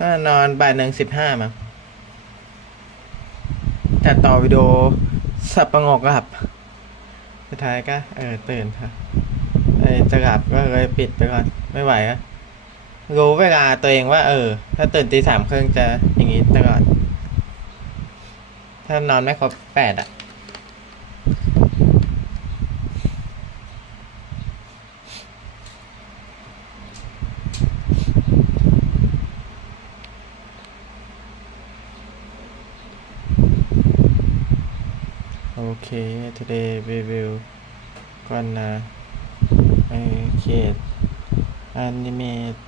ถ้านอนบ่าย1:15มั้งแต่ต่อวิดีโอสับประงกหลับสุดท้ายก็ตื่นค่ะจะหลับก็เลยปิดไปก่อนไม่ไหวอะรู้เวลาตัวเองว่าถ้าตื่น3:30จะอย่างนี้ตลอดถ้านอนไม่ครบ8อ่ะโอเค today we will gonna create animate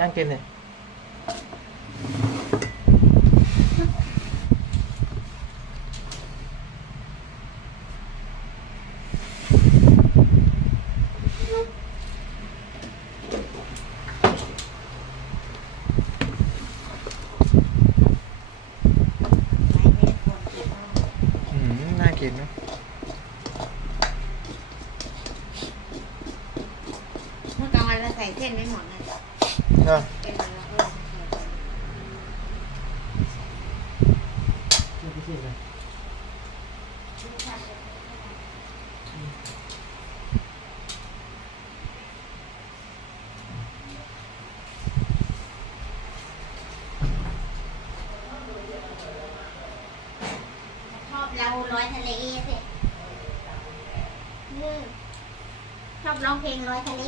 นั่งกินเลยน่ากินไหมเมื่อกลางวันเราใส่เส้นไม่หมดนะเป็นวันละชอบเราร้อยทะเลสิชอบร้องเพลงร้อยทะเล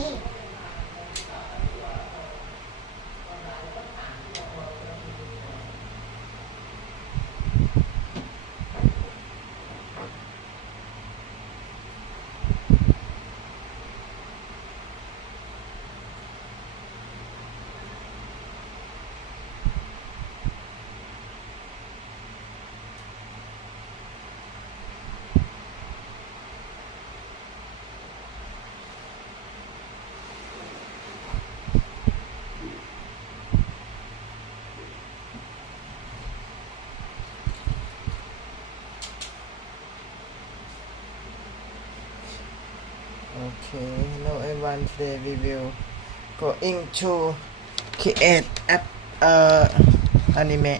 Okay, hello everyone. Today we will going to create app anime.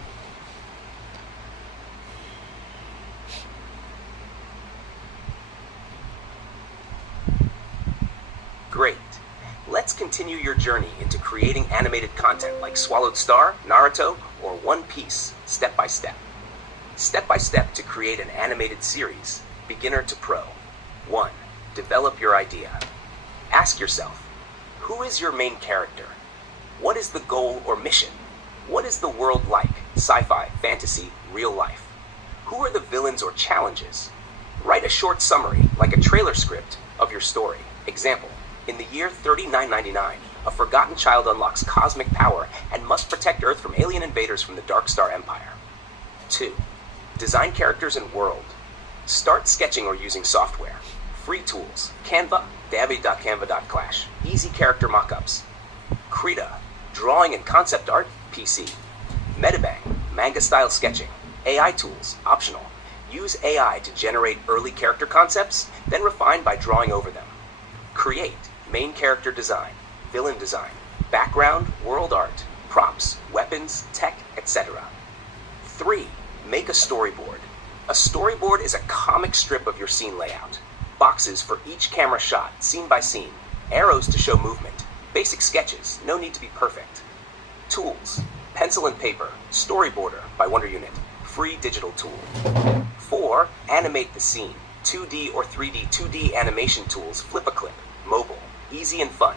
Great. Let's continue your journey into creating animated content like Swallowed Star, Naruto, or One Piece, step by step. Step by step to create an animated series, beginner to pro. 1. Develop your idea. Ask yourself, who is your main character? What is the goal or mission? What is the world like? Sci-fi, fantasy, real life. Who are the villains or challenges? Write a short summary, like a trailer script, of your story. Example, in the year 3999, a forgotten child unlocks cosmic power and must protect Earth from alien invaders from the Dark Star Empire. 2. Design characters and world. Start sketching or using software. Free tools, Canva, Davi.canva.clash, easy character mockups. Krita, drawing and concept art, PC. Metabang, manga-style sketching. AI tools, optional. Use AI to generate early character concepts, then refine by drawing over them. Create, main character design, villain design, background, world art, props, weapons, tech, etc. 3. Make a storyboard. A storyboard is a comic strip of your scene layout. Boxes for each camera shot, scene by scene. Arrows to show movement. Basic sketches, no need to be perfect. Tools. Pencil and paper. Storyboarder by Wonder Unit. Free digital tool. 4. Animate the scene. 2D or 3D 2D animation tools. Flip-a-clip. Mobile. Easy and fun.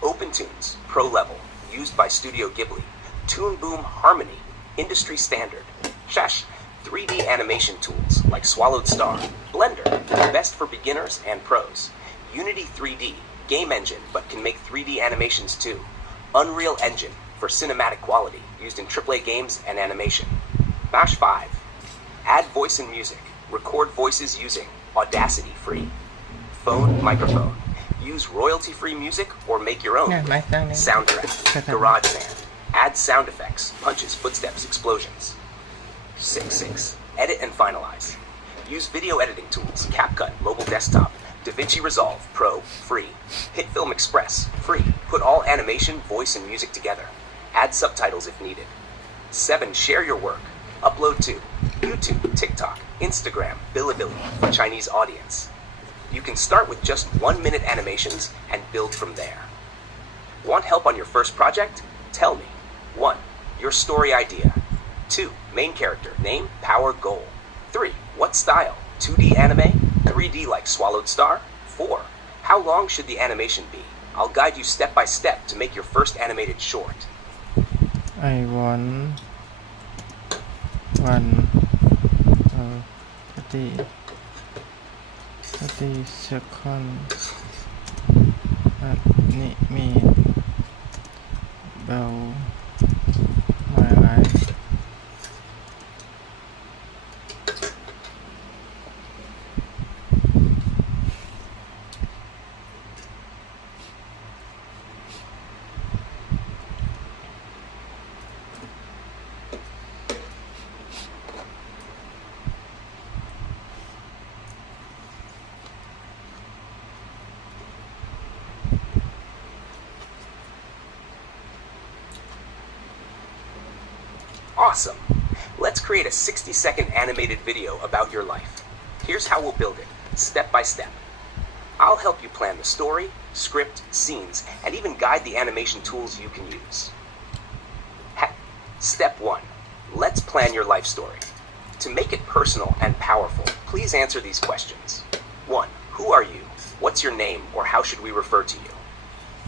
OpenTunes. Pro level. Used by Studio Ghibli. Toon Boom Harmony. Industry standard. Shash. 3D animation tools like Swallowed Star, Blender, best for beginners and pros. Unity 3D, game engine but can make 3D animations too. Unreal Engine for cinematic quality, used in AAA games and animation. Bash 5, add voice and music, record voices using Audacity free. Phone, microphone, use royalty-free music or make your own. Soundtrack, GarageBand, add sound effects, punches, footsteps, explosions. 6. Edit and finalize. Use video editing tools, CapCut, mobile desktop, DaVinci Resolve, Pro, free. HitFilm Express, free. Put all animation, voice, and music together. Add subtitles if needed. 7. Share your work. Upload to YouTube, TikTok, Instagram, Bilibili for Chinese audience. You can start with just 1-minute animations and build from there. Want help on your first project? Tell me. 1. Your story idea. 2. Main character, name, power, goal. 3. What style? 2D anime? 3D like Swallowed Star? 4. How long should the animation be? I'll guide you step by step to make your first animated short. I want one 30 second animate about my life. Awesome! Let's create a 60-second animated video about your life. Here's how we'll build it, step by step. I'll help you plan the story, script, scenes, and even guide the animation tools you can use. Step 1. Let's plan your life story. To make it personal and powerful, please answer these questions. 1. Who are you? What's your name, or how should we refer to you?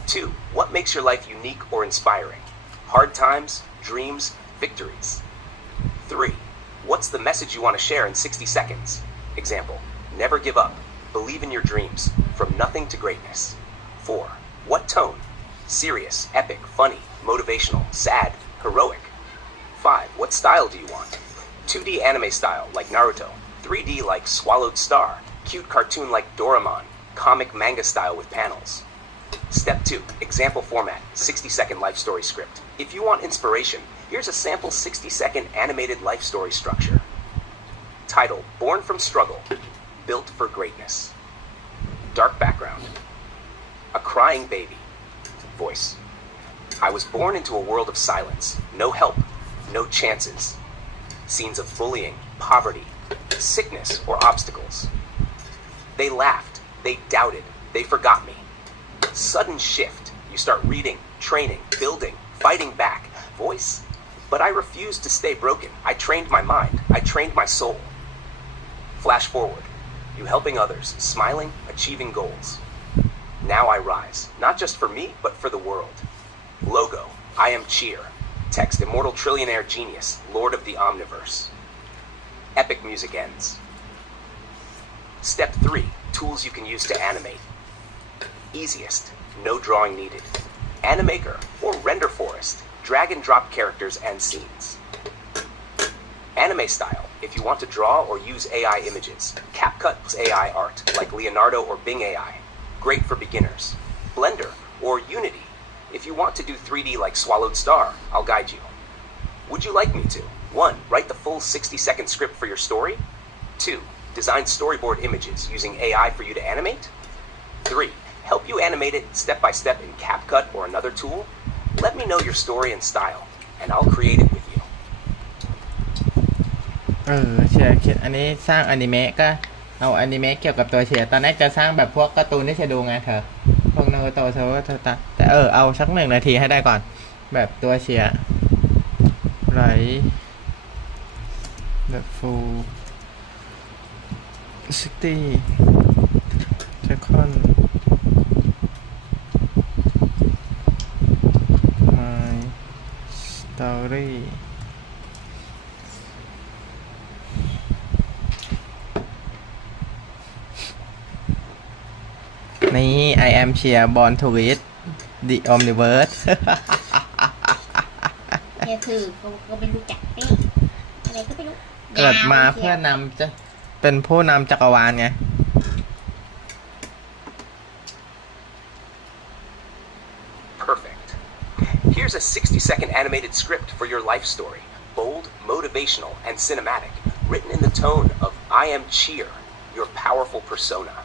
2. What makes your life unique or inspiring? Hard times, dreams, victories. 3. What's the message you want to share in 60 seconds? Example, never give up. Believe in your dreams. From nothing to greatness. 4. What tone? Serious, epic, funny, motivational, sad, heroic. 5. What style do you want? 2D anime style like Naruto. 3D like Swallowed Star. Cute cartoon like Doraemon. Comic manga style with panels. Step 2. Example format. 60-second life story script. If you want inspiration, here's a sample 60-second animated life story structure. Title, Born from Struggle, Built for Greatness. Dark background. A crying baby. Voice. I was born into a world of silence. No help. No chances. Scenes of bullying, poverty, sickness, or obstacles. They laughed. They doubted. They forgot me. Sudden shift. You start reading, training, building, fighting back. Voice. But I refused to stay broken. I trained my mind. I trained my soul. Flash forward. You helping others, smiling, achieving goals. Now I rise. Not just for me, but for the world. Logo. I am cheer. Text, immortal trillionaire genius, lord of the omniverse. Epic music ends. Step 3. Tools you can use to animate. Easiest. No drawing needed. Animaker or Render Forest. Drag and drop characters and scenes. Anime style. If you want to draw or use AI images. CapCut's AI art, like Leonardo or Bing AI. Great for beginners. Blender or Unity. If you want to do 3D like Swallowed Star, I'll guide you. Would you like me to? 1. Write the full 60-second script for your story. 2. Design storyboard images using AI for you to animate. 3. Help you animate it step by step in CapCut or another tool. Let me know your story and style, and I'll create it with you. เชียร์คิดอันนี้สร้างอนิเมะก็เอาอนิเมะเกี่ยวกับตัวเชียร์ตอนแรกจะสร้างแบบพวกการ์ตูนที่เชียร์ดูไงเธอพวกนารูโตะแต่เอาสัก1 นาทีให้ได้ก่อนแบบตัวเชียร์ไรแบบ full 60 second my storyนี่ I am cheer born to read the omniverse เนี่ยคือเขาไม่รู้จักเป้อะไรก็ไม่รู้ เกิดมาเพื่อนำจะเป็นผู้นำจักรวาลไง Perfect. Here's a 60-second animated script for your life story. Bold, motivational, and cinematic. written in the tone of I am cheer, your powerful persona.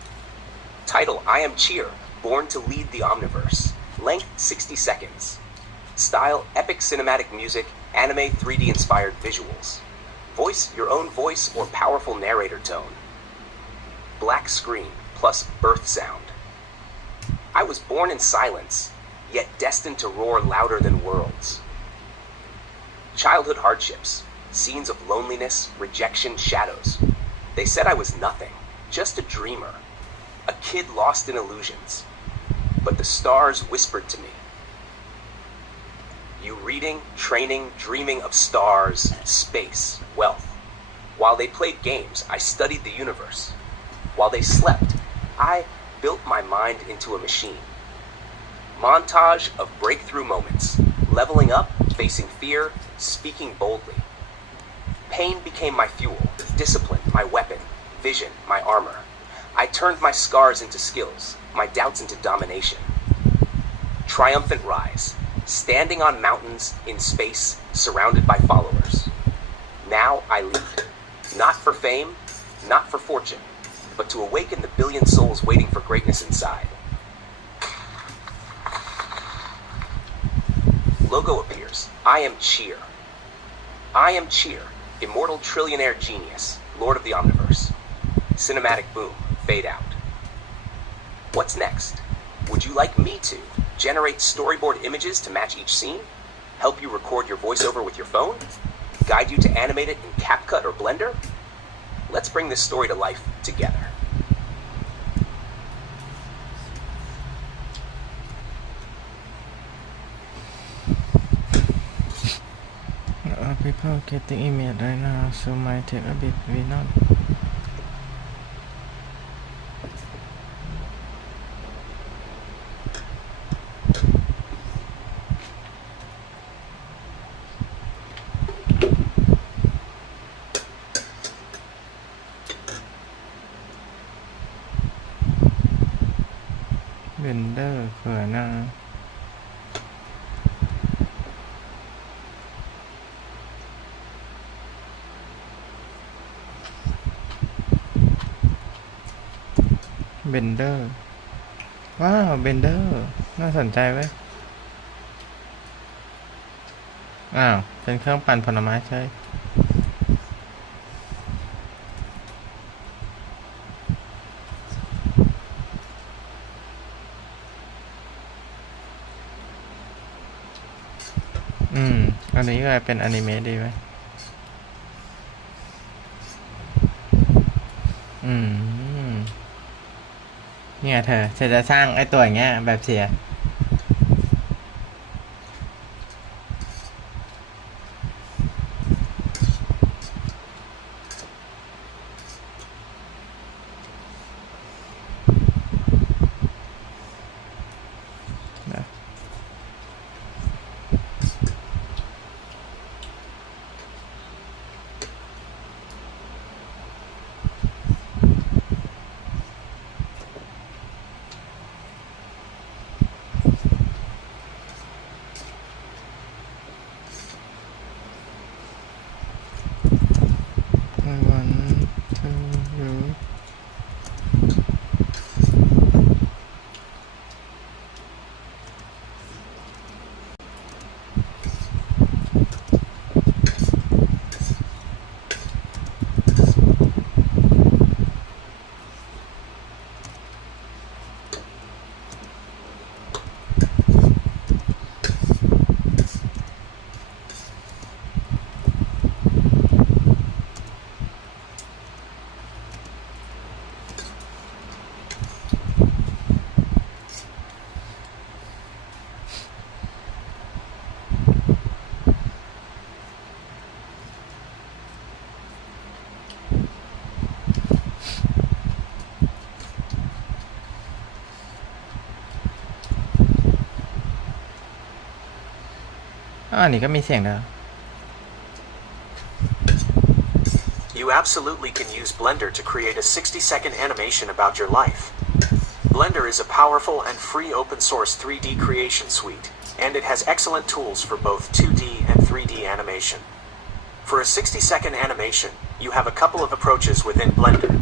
Title, I am cheer, born to lead the omniverse. Length, 60 seconds. Style, epic cinematic music, anime 3D inspired visuals. Voice, your own voice or powerful narrator tone. Black screen plus birth sound. I was born in silence, yet destined to roar louder than worlds. Childhood hardships, scenes of loneliness, rejection, shadows. They said I was nothing, just a dreamer, a kid lost in illusions. But the stars whispered to me. You reading, training, dreaming of stars, space, wealth. While they played games, I studied the universe. While they slept, I built my mind into a machine. Montage of breakthrough moments, leveling up, facing fear, speaking boldly. Pain became my fuel, discipline, my weapon, vision, my armor. I turned my scars into skills, my doubts into domination. Triumphant rise, standing on mountains in space, surrounded by followers. Now I lead, not for fame, not for fortune, but to awaken the billion souls waiting for greatness inside. Logo appears. I am cheer. I am cheer, immortal trillionaire genius, lord of the omniverse. Cinematic boom, fade out. What's next? Would you like me to generate storyboard images to match each scene? Help you record your voiceover with your phone? Guide you to animate it in CapCut or Blender? Let's bring this story to life together. People getting email right now, so might take a bit not. Blender เผื่อนะ Blender ว้าว Blender น่าสนใจเว้ยอ้าวเป็นเครื่องปั่นผลไม้ใช่อันนี้ก็เป็นอนิเมะดีไหมเนี่ยเธอจะสร้างไอ้ตัวอย่างเงี้ยแบบเสียอันนี้ก็มีเสียงด้วย You absolutely can use Blender to create a 60-second animation about your life. Blender is a powerful and free open-source 3D creation suite, and it has excellent tools for both 2D and 3D animation. For a 60-second animation, you have a couple of approaches within Blender.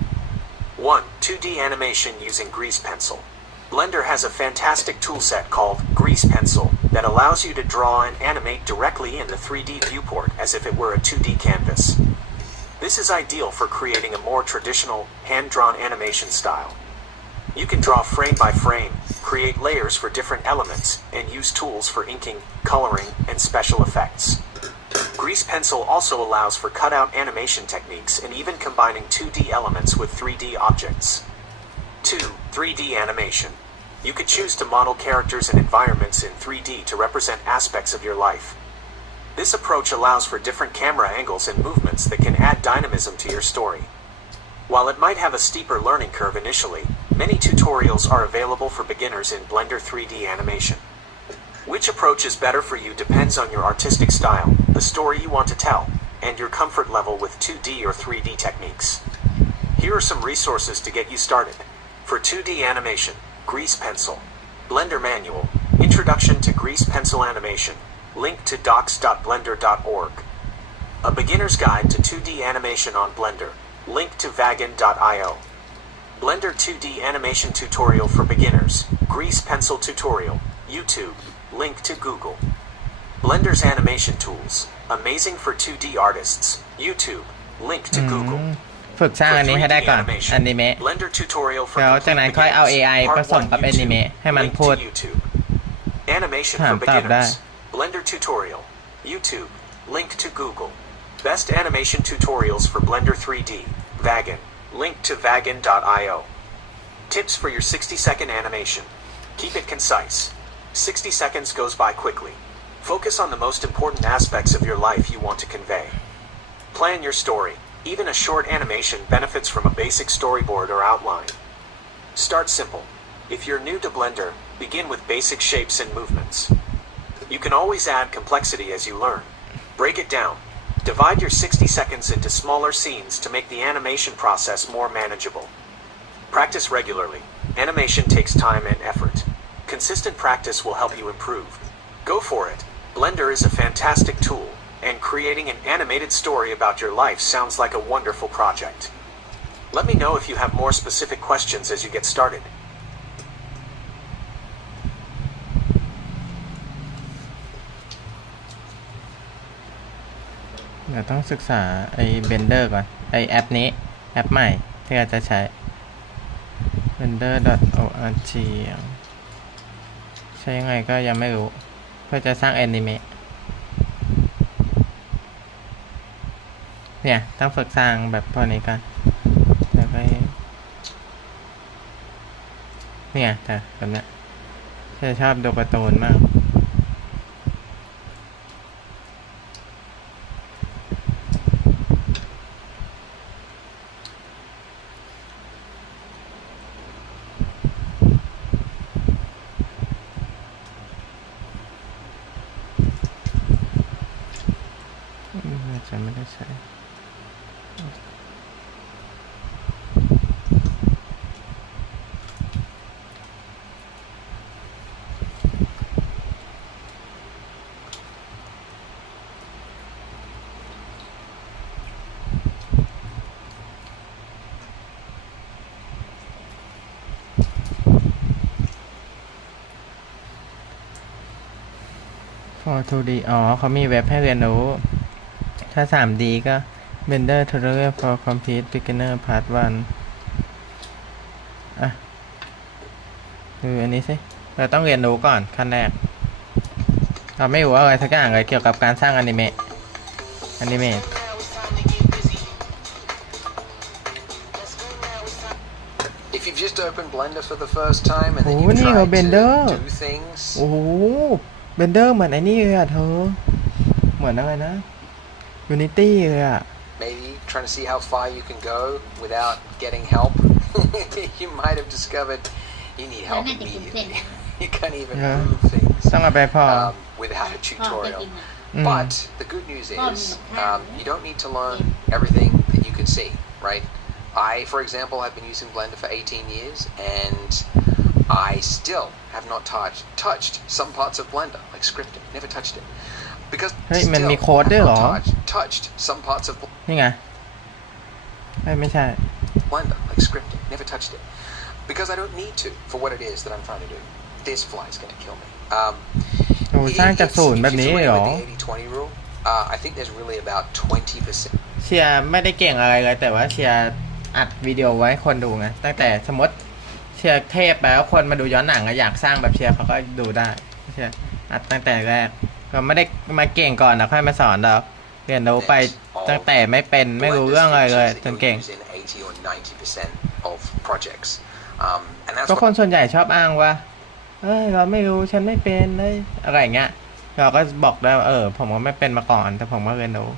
1. 2D animation using grease pencil. Blender has a fantastic toolset called Grease Pencil that allows you to draw and animate directly in the 3D viewport as if it were a 2D canvas. This is ideal for creating a more traditional, hand-drawn animation style. You can draw frame by frame, create layers for different elements, and use tools for inking, coloring, and special effects. Grease Pencil also allows for cutout animation techniques and even combining 2D elements with 3D objects. 2. 3D animation. You could choose to model characters and environments in 3D to represent aspects of your life. This approach allows for different camera angles and movements that can add dynamism to your story. While it might have a steeper learning curve initially, many tutorials are available for beginners in Blender 3D animation. Which approach is better for you depends on your artistic style, the story you want to tell, and your comfort level with 2D or 3D techniques. Here are some resources to get you started. For 2D animation, Grease Pencil. Blender Manual, Introduction to Grease Pencil Animation, link to docs.blender.org. A Beginner's Guide to 2D Animation on Blender, link to vagan.io. Blender 2D Animation Tutorial for Beginners, Grease Pencil Tutorial, YouTube, link to Google. Blender's Animation Tools, Amazing for 2D Artists, YouTube, link to Google. ฝึกสร้างอันนี้ให้ได้ก่อน Animation, อนิเมะ Blender Tutorial for แล้วจากนั้นค่อยเอา AI Beginners, ผ Part สม 1 กับอนิเมะ YouTube, ให้มัน link พูด to YouTube. Animation ถาม for ตอบได้ Beginners, Blender Tutorial, YouTube, link to Google. Best Animation Tutorials for Blender 3D, Vagan, link to vagan.io. Tips for your 60-second animation. Keep it concise. 60 seconds goes by quickly. Focus on the most important aspects of your life you want to convey. Plan your story. Even a short animation benefits from a basic storyboard or outline. Start simple. If you're new to Blender, begin with basic shapes and movements. You can always add complexity as you learn. Break it down. Divide your 60 seconds into smaller scenes to make the animation process more manageable. Practice regularly. Animation takes time and effort. Consistent practice will help you improve. Go for it. Blender is a fantastic tool, and creating an animated story about your life sounds like a wonderful project. Let me know if you have more specific questions as you get started. เดี๋ยวต้องศึกษาไอ้ Blender ก่อนไอ้แอปนี้แอปใหม่ที่เราจะใช้ blender.org ใช้ยังไงก็ยังไม่รู้เพื่อจะสร้างแอนิเมะเนี่ยต้องฝึกสร้างแบบพอนี้กันแล้วก็เนี่ยแต่แบบเนี้ยจะชอบดูการ์ตูนมากจะไม่ได้ใช้ for 2D อ๋อเขามีเว็บให้เรียนรู้ถ้า 3D ก็ Blender Tutorial for Complete Beginner Part 1 อ่ะดูอันนี้สิเราต้องเรียนรู้ก่อนขั้นแรกเราไม่รู้อะไรสักอย่างเลยเกี่ยวกับการสร้างอนิเมะIf you've just opened Blender for the first time and then โอ้ you นี่ try เขา to Blender do things โอ้โห Blender เหมือนไอ้นี่เลยอะเธอเหมือนอะไรนะ Unity เลยอะ maybe trying to see how far you can go without getting help you might have discovered you need help immediately you can't even move things ต้องเอาไปพอ without a tutorial อืม but the good news is you don't need to learn everything that you can see right I for example have been using Blender for 18 years and I still have not touched some parts of Blender like scripting never touched it Because เฮ้ยมัน still มีโค้ด have ด้วยเหรอ not touched some parts of นี่ไงไม่ใช่ Blender, like scripting. Never touched it. Because I don't need to for what it is that I'm trying to do. This fly is going to kill me. โอ้สร้างจากศูนย์แบบนี้เหรอ If you're familiar with the 80-20 rule, I think there's really about 20%. เชียร์ไม่ได้เก่งอะไรเลยแต่ว่าเชียร์อัดวิดีโอไว้คนดูไงตั้งแต่สมมติเชียร์เทพแล้วคนมาดูย้อนหนังอยากสร้างแบบเชียร์เขาก็ดูได้เชียร์อัดตั้งแต่แรกก็ไม่ได้มาเก่งก่อนนะค่อยมาสอนเราเรียนรู้ไปตั้งแต่ไม่รู้เรื่องอะไรเลยจนเก่ง ก็คนส่วนใหญ่ชอบอ้างว่าเราไม่รู้ฉันไม่เป็นเลยอะไรเงี้ยเราก็บอกได้ว่าผมก็ไม่เป็นมาก่อนแต่ผมก็เรียนรู้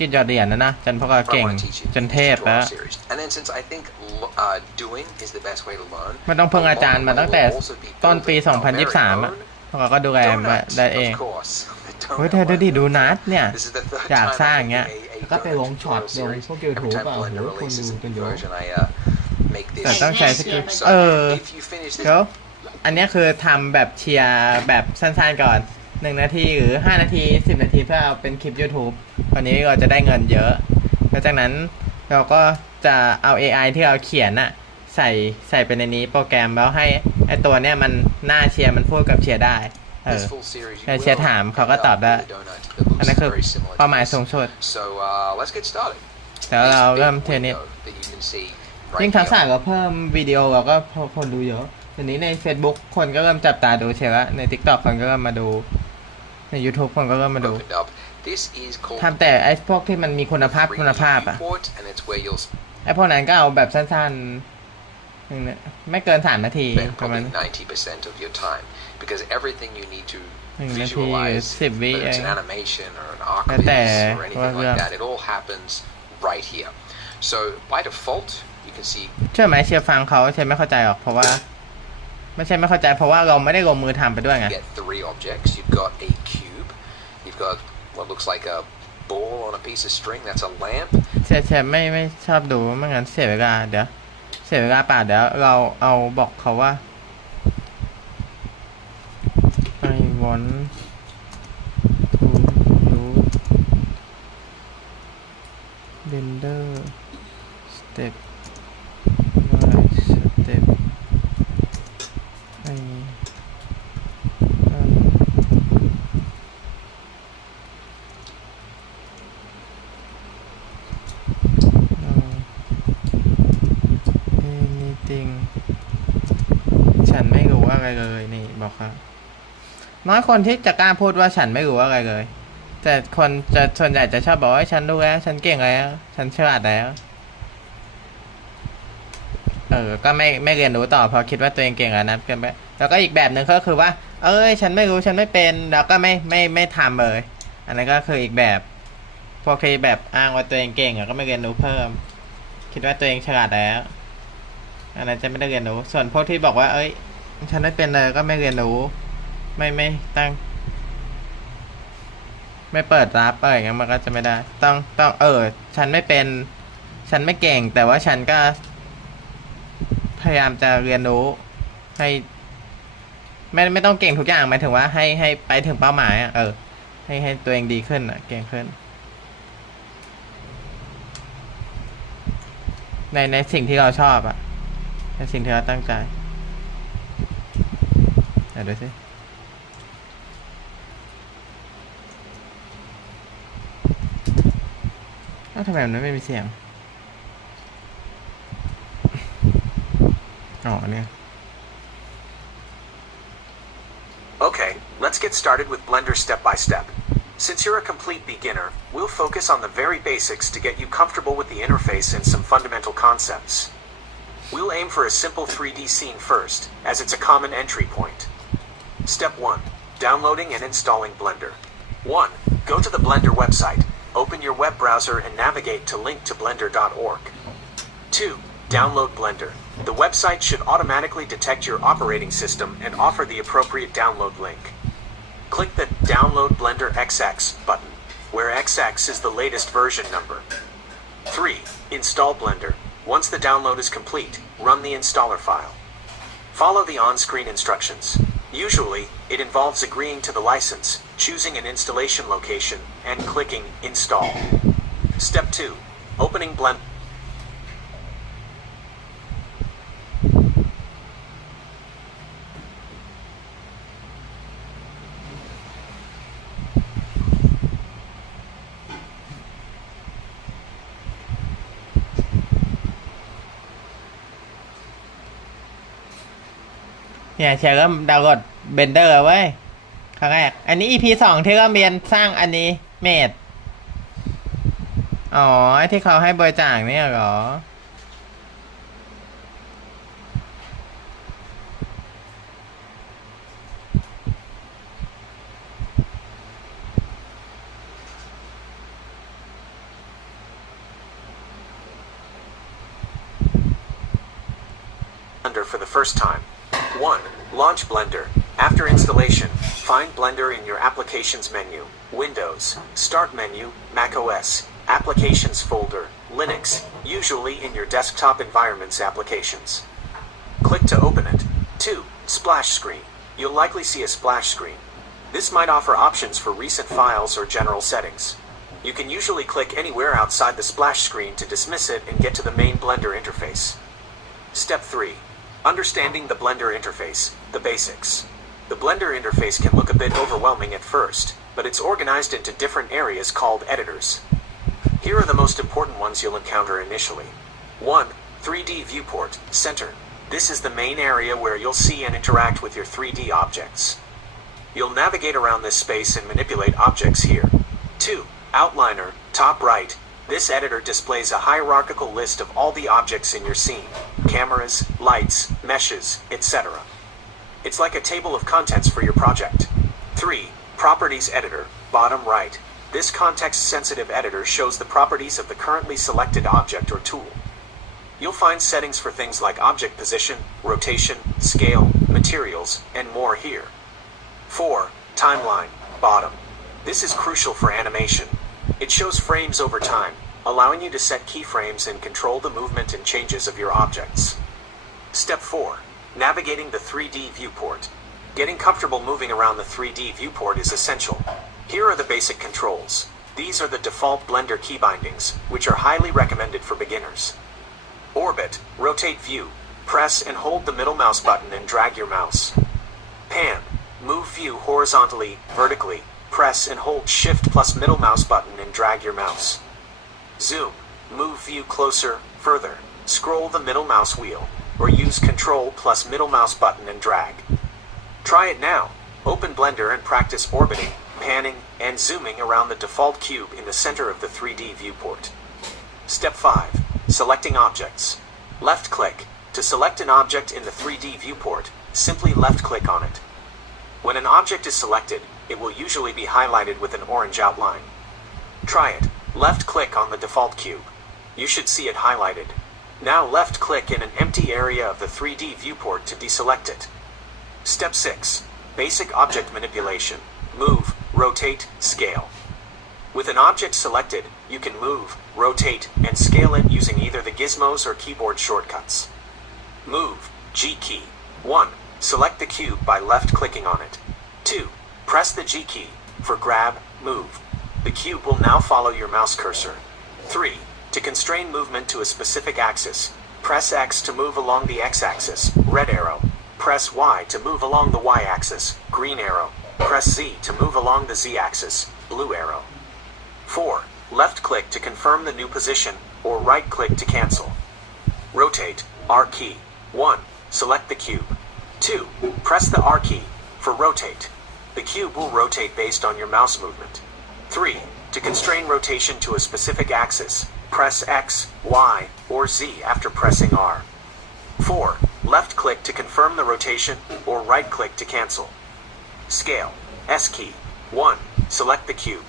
กินยอดเรียนนะจนพวกเราเก่งจนเทพแล้วมันต้องพึ่งอาจารย์มาตั้งแต่ต้นปี 2023อ่ะพวกเราก็ดูแลมาได้เองเฮ้ยเธอดูนัดเนี่ยอยากสร้างเงี้ยก็ไปลงช็อตลงพวก YouTube เปล่าหรือคนดูกันเยอะแต่ต้องใช้สกิลเดี๋ยวอันนี้คือทำแบบเชียร์แบบสั้นๆก่อน1 นาทีหรือ5 นาที10 นาทีเพื่อเอาเป็นคลิป YouTube วันนี้เราจะได้เงินเยอะแล้วจากนั้นเราก็จะเอา AI ที่เราเขียนน่ะใส่ไปในนี้โปรแกรมแล้วให้ไอตัวเนี้ยมันหน้าเชียร์มันพูดกับเชียร์ได้แต่เชียร์ถามเขาก็ตอบได้อันนั้นคือเป้าหมายสูงสุดแล้วเราเริ่มเทรนนิสยิ่งทักษะเราเพิ่มวิดีโอเราก็คนดูเยอะทีนี้ใน Facebook คนก็เริ่มจับตาดูเชียร์ละใน TikTok คนก็เริ่มมาดูใน YouTube คนก็เริ่มมาดูทำแต่ไอ้พวกที่มันมีคุณภาพอ่ะไอ้พวกนั้นก็เอาแบบสั้นๆไม่เกิน3 นาทีประมาณbecause everything you need to 1 นาที visualize, 10 วิ whether it's an animation or an archivist or anything like that, it all happens right here. So by default, you can see. เชื่อไหมเชียร์ฟังเขาเชียร์ไม่เข้าใจหรอกเพราะว่าไม่ใช่ไม่เข้าใจเพราะว่าเราไม่ได้ลงมือทำไปด้วยไง You get 3 objects. You've got a cube. You've got what looks like a ball on a piece of string. That's a lamp. เชียร์ไม่ชอบดูไม่งั้นเสียเวลาเดี๋ยวเสียเวลาป่ะเดี๋ยวเราเอาบอกเขาว่าI want to use Blender step by step I anything ฉันไม่รู้อะไรเลยนี่บอกครับน้อยคนที่จะกล้าพูดว่าฉันไม่รู้อะไรเลยแต่คนจะส่วนใหญ่จะชอบบอกว่าฉันรู้แล้วฉันเก่งแล้วฉันฉลาดแล้วก็ไม่เรียนรู้ต่อเพราะคิดว่าตัวเองเก่งแล้วนะกันไปแล้วก็อีกแบบหนึ่งก็คือว่าฉันไม่รู้ฉันไม่เป็นแล้วก็ไม่ทำเลยอันนั้นก็คืออีกแบบพวกที่แบบอ้างว่าตัวเองเก่งก็ไม่เรียนรู้เพิ่มคิดว่าตัวเองฉลาดแล้วอันนั้นจะไม่ได้เรียนรู้ส่วนพวกที่บอกว่าฉันไม่เป็นเลยก็ไม่เรียนรู้ไม่ตั้งไม่เปิดรับอะไรอย่างเงี้ยมันก็จะไม่ได้ต้องฉันไม่เป็นฉันไม่เก่งแต่ว่าฉันก็พยายามจะเรียนรู้ให้ไม่ต้องเก่งทุกอย่างหมายถึงว่าให้ไปถึงเป้าหมายให้ตัวเองดีขึ้นเก่งขึ้นในสิ่งที่เราชอบในสิ่งที่เราตั้งใจเดี๋ยวดูสิทำไมมันไม่มีเสียงเนี่ย Okay, let's get started with Blender step by step. Since you're a complete beginner, we'll focus on the very basics to get you comfortable with the interface and some fundamental concepts. We'll aim for a simple 3D scene first, as it's a common entry point. Step 1. Downloading and installing Blender. 1. Go to the Blender website. Open your web browser and navigate to link to blender.org. 2. Download Blender. The website should automatically detect your operating system and offer the appropriate download link. Click the Download Blender XX button, where XX is the latest version number. 3. Install Blender. Once the download is complete, run the installer file. Follow the on-screen instructions. Usually, it involves agreeing to the license, choosing an installation location, and clicking Install. Step 2. Opening Blender.เนี่ยเชียร์ก็ดาวน์โหลดเบนเดอร์ไว้ครั้งแรกอันนี้ EP 2ที่ก็เรียนสร้างอันนี้เมดอ๋อที่เขาให้บริจาคเนี่ยเหรอFor the first time. 1. Launch Blender. After installation, find Blender in your Applications menu, Windows, Start menu, macOS, Applications folder, Linux, usually in your desktop environment's applications. Click to open it. 2. Splash screen. You'll likely see a splash screen. This might offer options for recent files or general settings. You can usually click anywhere outside the splash screen to dismiss it and get to the main Blender interface. Step 3. Understanding the Blender interface, the basics. The Blender interface can look a bit overwhelming at first, but it's organized into different areas called editors. Here are the most important ones you'll encounter initially. 1. 3D Viewport, Center. This is the main area where you'll see and interact with your 3D objects. You'll navigate around this space and manipulate objects here. 2. Outliner, top right. This editor displays a hierarchical list of all the objects in your scene. Cameras, lights, meshes, etc. It's like a table of contents for your project. 3. Properties Editor, bottom right. This context-sensitive editor shows the properties of the currently selected object or tool. You'll find settings for things like object position, rotation, scale, materials, and more here. 4. Timeline, bottom. This is crucial for animation. It shows frames over time, allowing you to set keyframes and control the movement and changes of your objects. Step 4. Navigating the 3D viewport. Getting comfortable moving around the 3D viewport is essential. Here are the basic controls. These are the default Blender key bindings, which are highly recommended for beginners. Orbit, rotate view. Press and hold the middle mouse button and drag your mouse. Pan, move view horizontally, vertically. Press and hold Shift plus middle mouse button and drag your mouse. Zoom, move view closer, further. Scroll the middle mouse wheel, or use Control plus middle mouse button and drag. Try it now. Open Blender and practice orbiting, panning, and zooming around the default cube in the center of the 3D viewport. Step 5. Selecting objects. Left click. To select an object in the 3D viewport, simply left click on it. When an object is selected, it will usually be highlighted with an orange outline. Try it. Left click on the default cube. You should see it highlighted. Now left click in an empty area of the 3D viewport to deselect it. Step 6. Basic object manipulation. Move, rotate, scale. With an object selected, you can move, rotate, and scale it using either the gizmos or keyboard shortcuts. Move, G key. 1. Select the cube by left clicking on it. 2. Press the G key for grab, move. The cube will now follow your mouse cursor. 3. To constrain movement to a specific axis, press X to move along the X-axis, red arrow. Press Y to move along the Y-axis, green arrow. Press Z to move along the Z-axis, blue arrow. 4. Left click to confirm the new position, or right click to cancel. Rotate, R key. 1. Select the cube. 2. Press the R key for rotate. The cube will rotate based on your mouse movement. 3. To constrain rotation to a specific axis, press X, Y, or Z after pressing R. 4. Left click to confirm the rotation, or right click to cancel. Scale, S key. 1. Select the cube.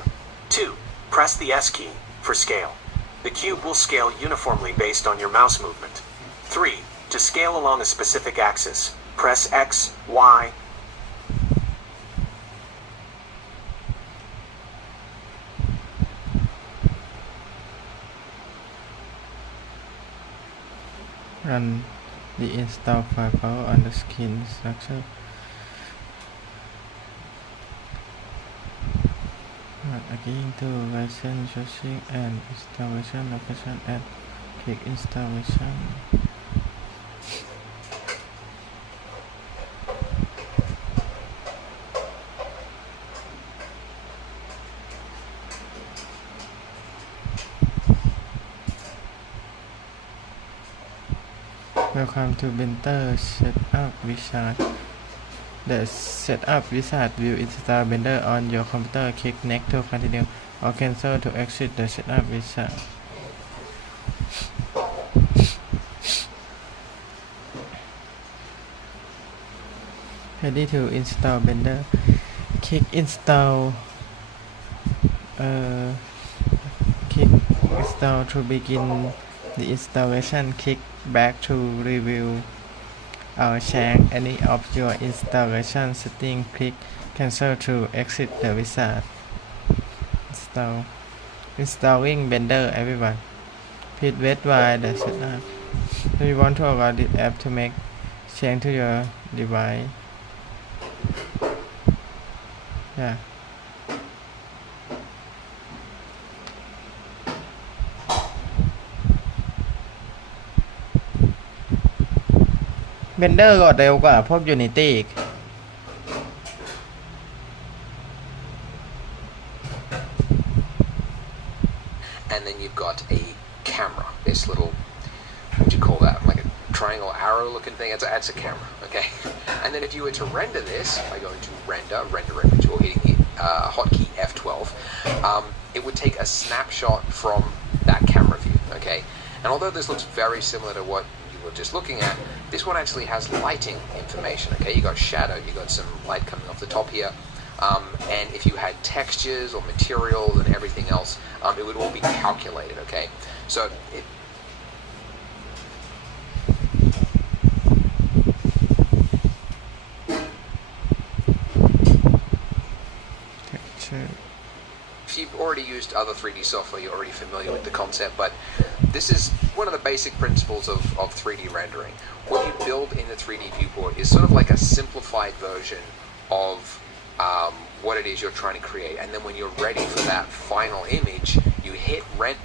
2. Press the S key for scale. The cube will scale uniformly based on your mouse movement. 3. To scale along a specific axis, press X, Y, run the install file on the skin structure agreeing to license sourcing and installation location and click installation. Welcome to Blender Setup Wizard. The Setup Wizard will install Blender on your computer. Click Next to continue or cancel to exit the Setup Wizard. Ready to install Blender. Click Install. Click Install to begin the installation. Click Back to review or change any of your installation settings. Click Cancel to exit the wizard. Installing Blender, everyone. Please wait while the setup. Do you want to allow this app to make change to your device? Yeah. Blender ก็เร็วกว่าพวก Unity อีก And then you've got a camera, this little, what do you call that, like a triangle arrow looking thing. That's a camera, okay? And then if you were to render this by going to render image or hitting the hotkey F12, it would take a snapshot from that camera view, okay? And although this looks very similar to what you were just looking at, this one actually has lighting information, okay? You got shadow, you got some light coming off the top here, and if you had textures or materials and everything else, it would all be calculated, okay? So it if you've already used other 3D software, you're already familiar with the concept, but this is one of the basic principles of 3D rendering. What you build in the 3D viewport is sort of like a simplified version of what it is you're trying to create. And then when you're ready for that final image, you hit render.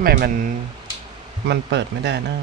ทำไมมันเปิดไม่ได้นะ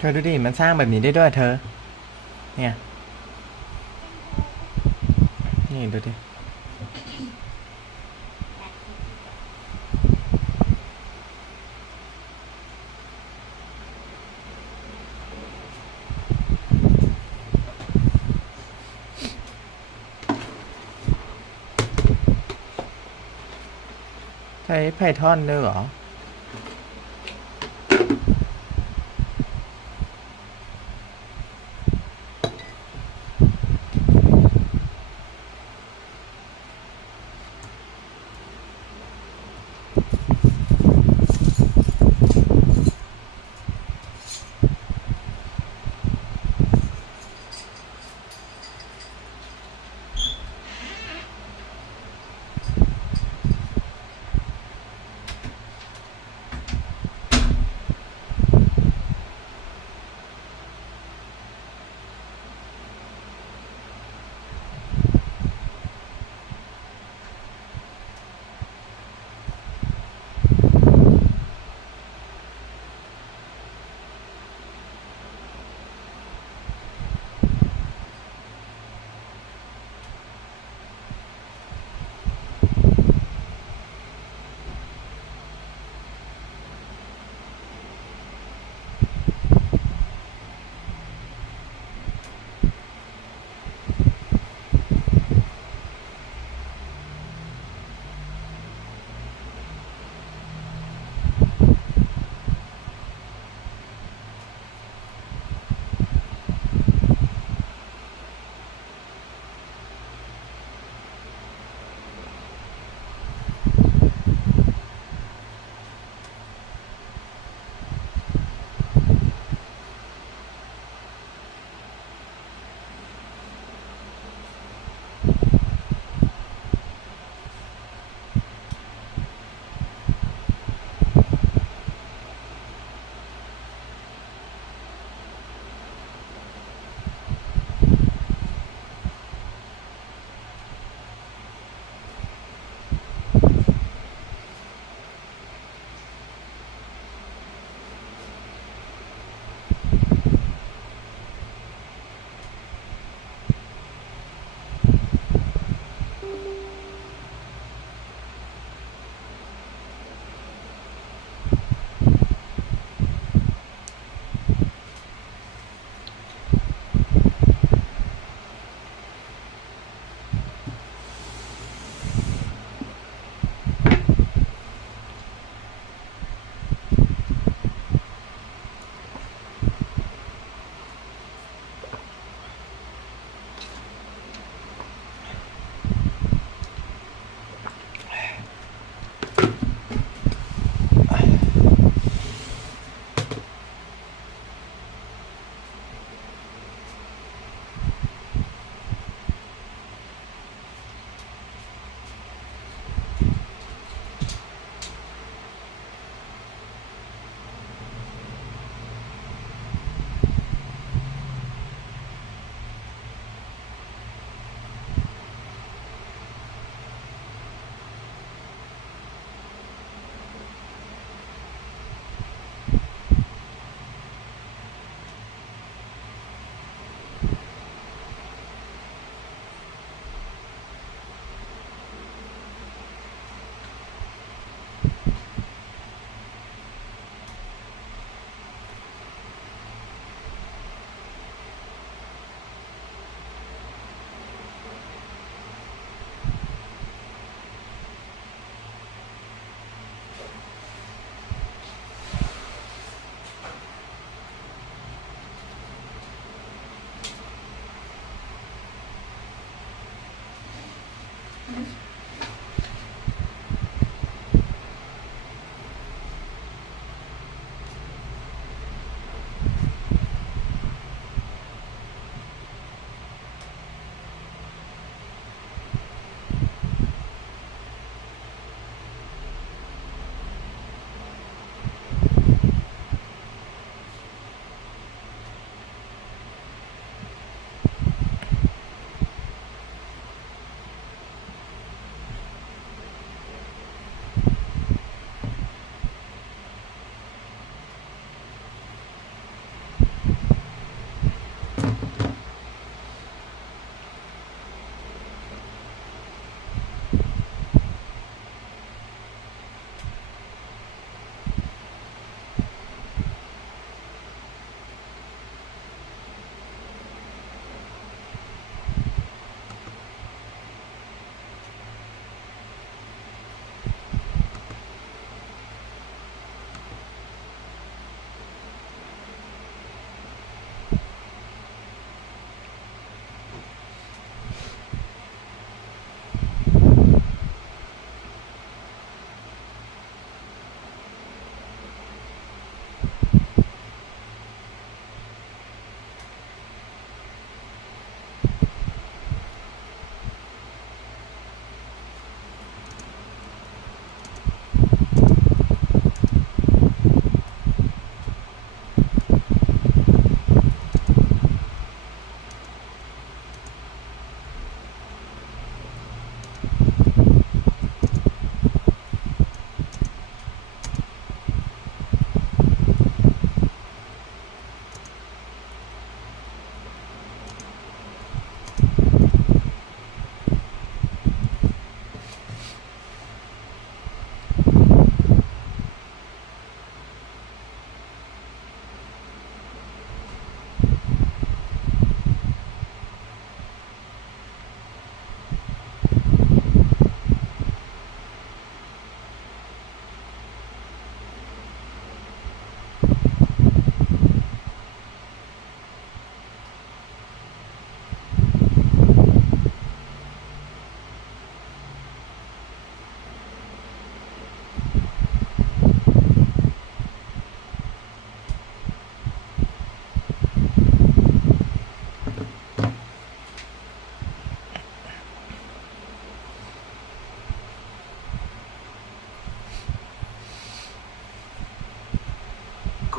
เธอดูดิมันสร้างแบบนี้ได้ด้วยเธอเนี่ยนี่ดูดิใช้ไพทอนด้วยเหรอ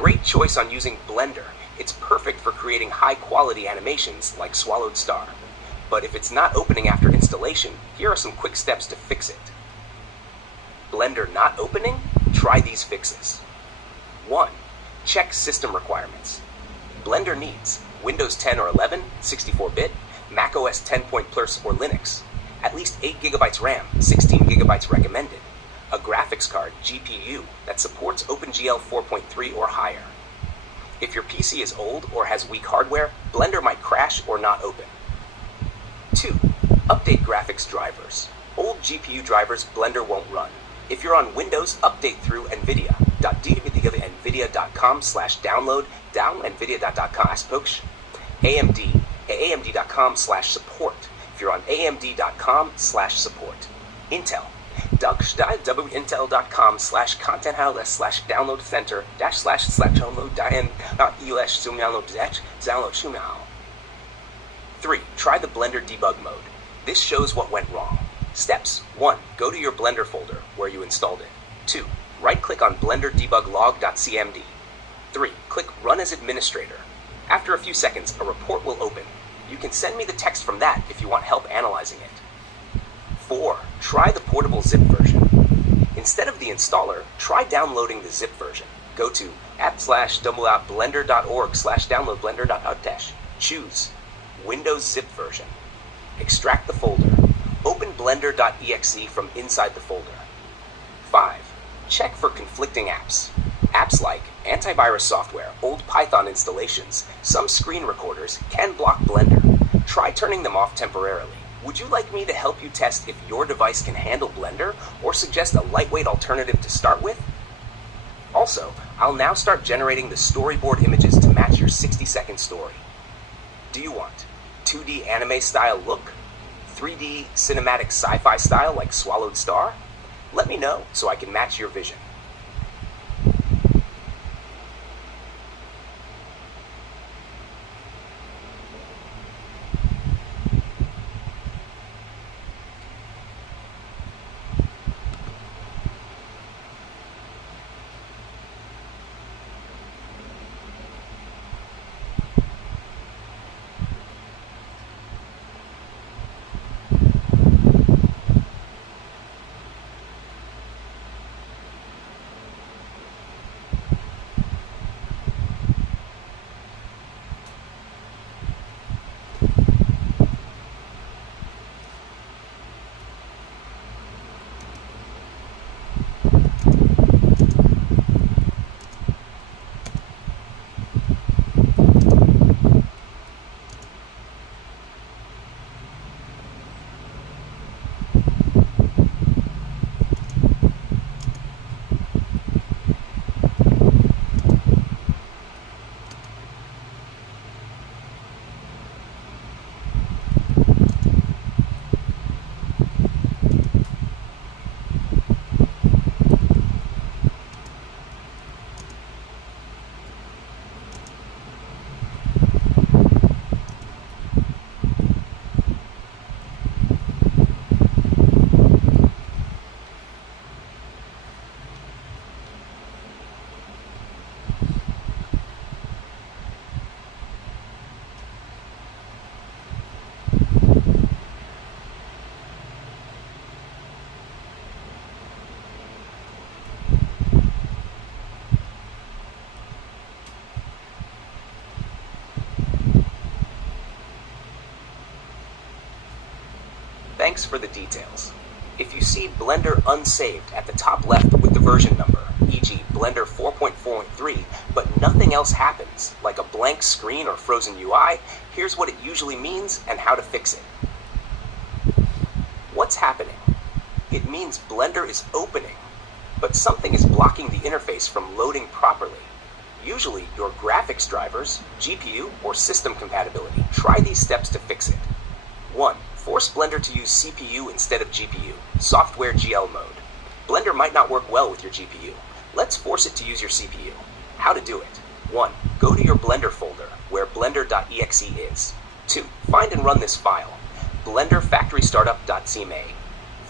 Great choice on using Blender. It's perfect for creating high-quality animations like Swallowed Star. But if it's not opening after installation, here are some quick steps to fix it. Blender not opening? Try these fixes. 1. Check system requirements. Blender needs Windows 10 or 11, 64-bit, Mac OS 10 Plus or Linux, at least 8 GB RAM, 16 GB recommended, a graphics card, GPU, that supports OpenGL 4.3 or higher. If your PC is old or has weak hardware, Blender might crash or not open. 2. Update graphics drivers. Old GPU drivers Blender won't run. If you're on Windows, update through NVIDIA. .nvidia.com/download, down nvidia.com/push, AMD, AMD.com/support. If you're on AMD.com/support. Intel, www.intel.com/content/download center //download download. 3. Try the Blender debug mode. This shows what went wrong. Steps. 1. Go to your Blender folder where you installed it. 2. Right-click on blenderdebug.log.cmd. 3. Click Run as Administrator. After a few seconds, a report will open. You can send me the text from that if you want help analyzing it. 4. Try the portable zip version. Instead of the installer, try downloading the zip version. Go to app/blender.org/download blender.out. Choose Windows zip version. Extract the folder. Open blender.exe from inside the folder. 5. Check for conflicting apps. Apps like antivirus software, old Python installations, some screen recorders can block Blender. Try turning them off temporarily. Would you like me to help you test if your device can handle Blender or suggest a lightweight alternative to start with? Also, I'll now start generating the storyboard images to match your 60-second story. Do you want 2D anime style look? 3D cinematic sci-fi style like Swallowed Star? Let me know so I can match your vision. Thanks for the details. If you see Blender unsaved at the top left with the version number, e.g. Blender 4.4.3, but nothing else happens, like a blank screen or frozen UI, here's what it usually means and how to fix it. What's happening? It means Blender is opening, but something is blocking the interface from loading properly. Usually your graphics drivers, GPU, or system compatibility. Try these steps to fix it. 1. Force Blender to use CPU instead of GPU, software GL mode. Blender might not work well with your GPU. Let's force it to use your CPU. How to do it. 1. Go to your Blender folder, where blender.exe is. 2. Find and run this file, blenderfactorystartup.cma.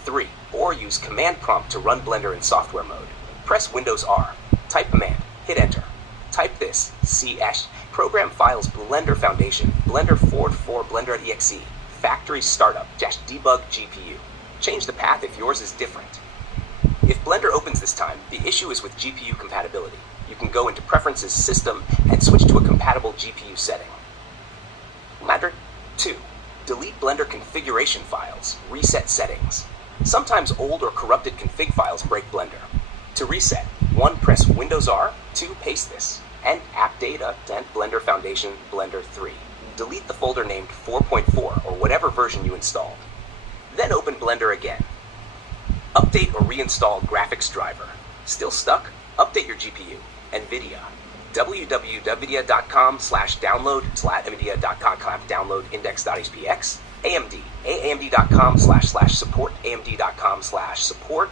3. Or use command prompt to run Blender in software mode. Press Windows R. Type command. Hit enter. Type type this, cs, program files Blender Foundation, Blender Forward 4 Blender exe, factory startup, -debug GPU. Change the path if yours is different. If Blender opens this time, the issue is with GPU compatibility. You can go into Preferences System and switch to a compatible GPU setting. Matter 2. Delete Blender configuration files. Reset settings. Sometimes old or corrupted config files break Blender. To reset, 1. Press Windows R, 2. Paste this, and App Data, and Blender Foundation, Blender 3. Delete the folder named 4.4 or whatever version you installed. Then open Blender again. Update or reinstall graphics driver. Still stuck? Update your GPU. NVIDIA. www.download/download index.hpx. AMD. AMD.com/support. AMD.com/support.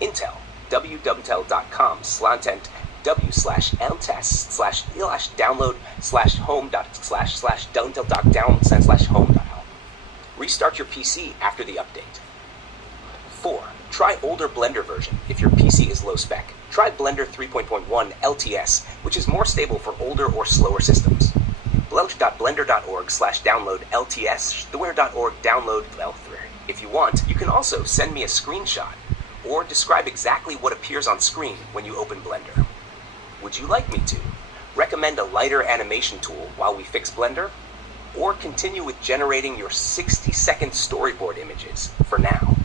Intel. www.intel.com/content. w/ls/download/home./intel.down/home.help. Restart your PC after the update. 4. Try older Blender version if your PC is low spec. Try Blender 3.1 LTS, which is more stable for older or slower systems. Launch.blender.org/download LTS, thware.org download L3. If you want, you can also send me a screenshot or describe exactly what appears on screen when you open Blender. Would you like me to recommend a lighter animation tool while we fix Blender, or continue with generating your 60-second storyboard images for now?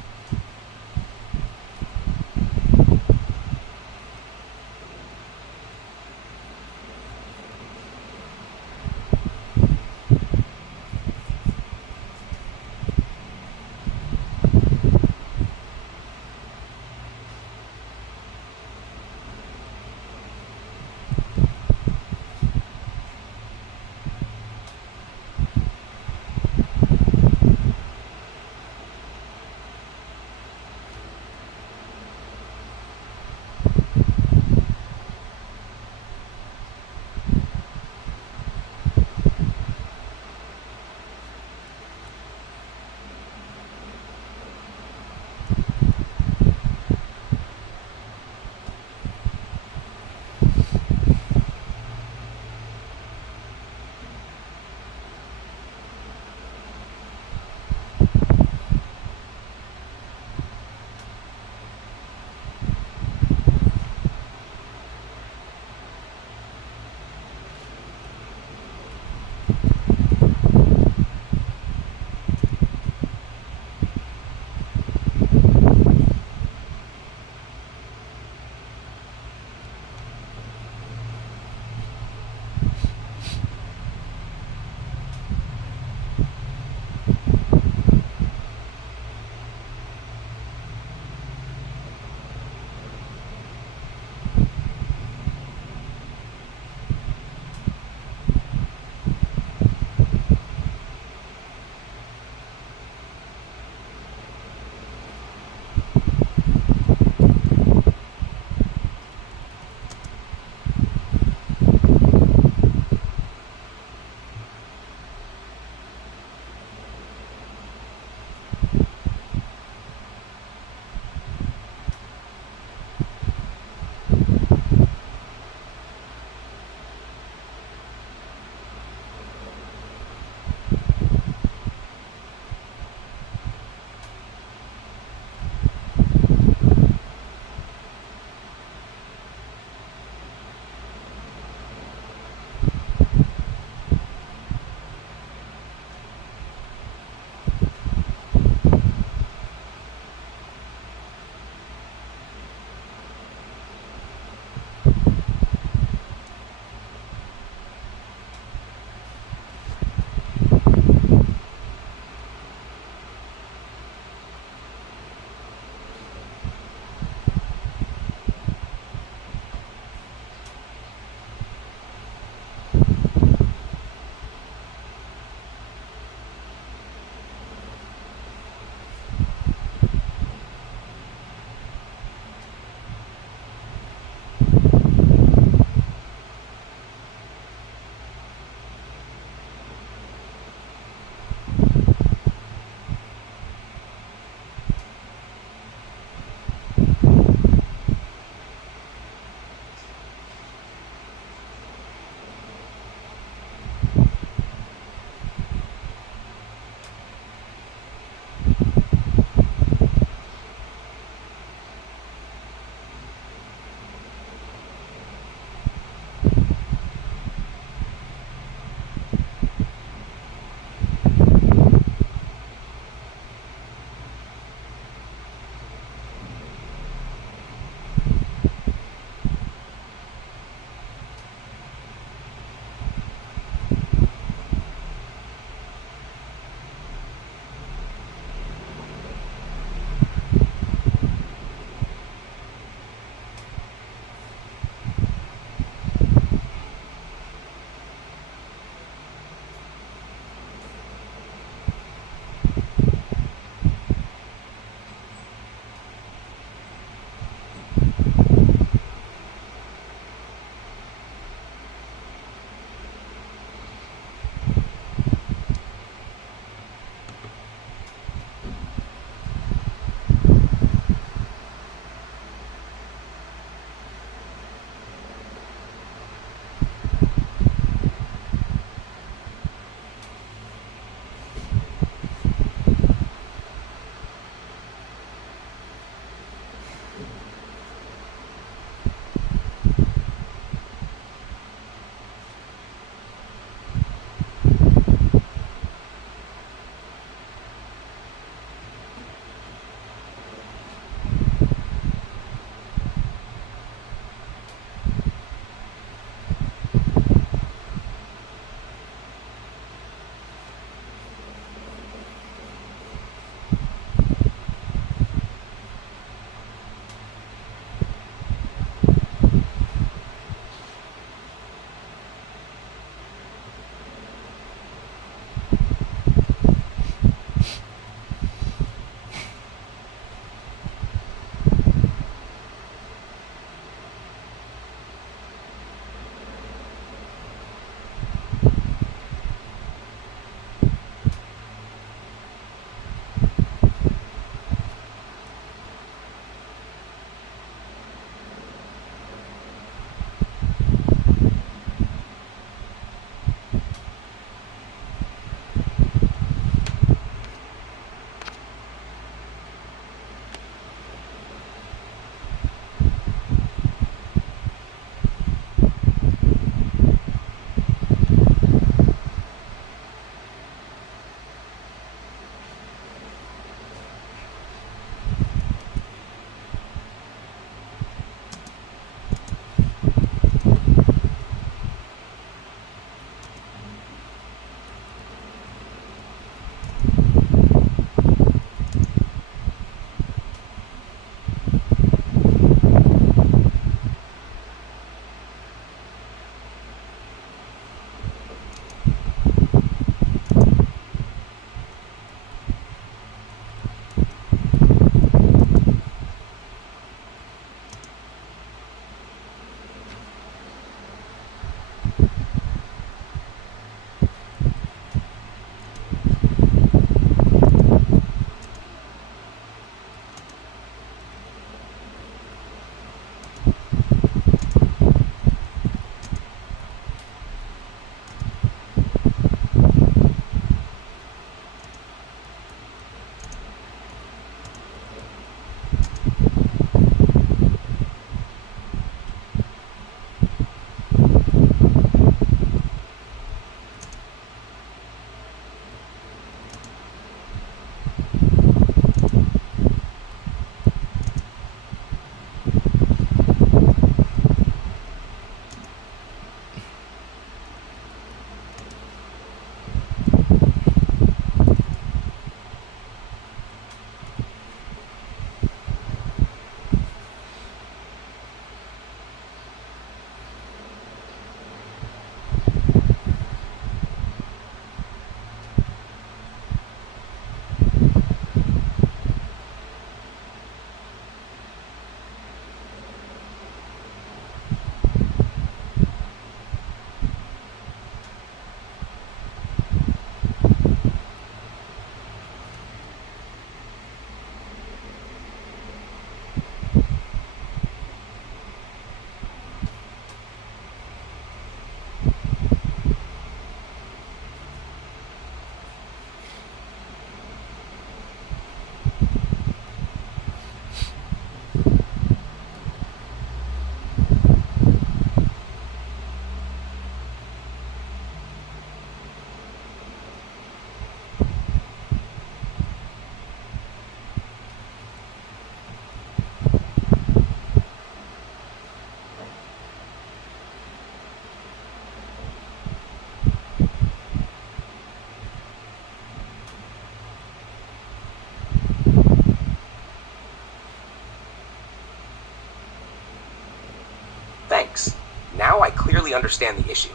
Thanks. Now I clearly understand the issue.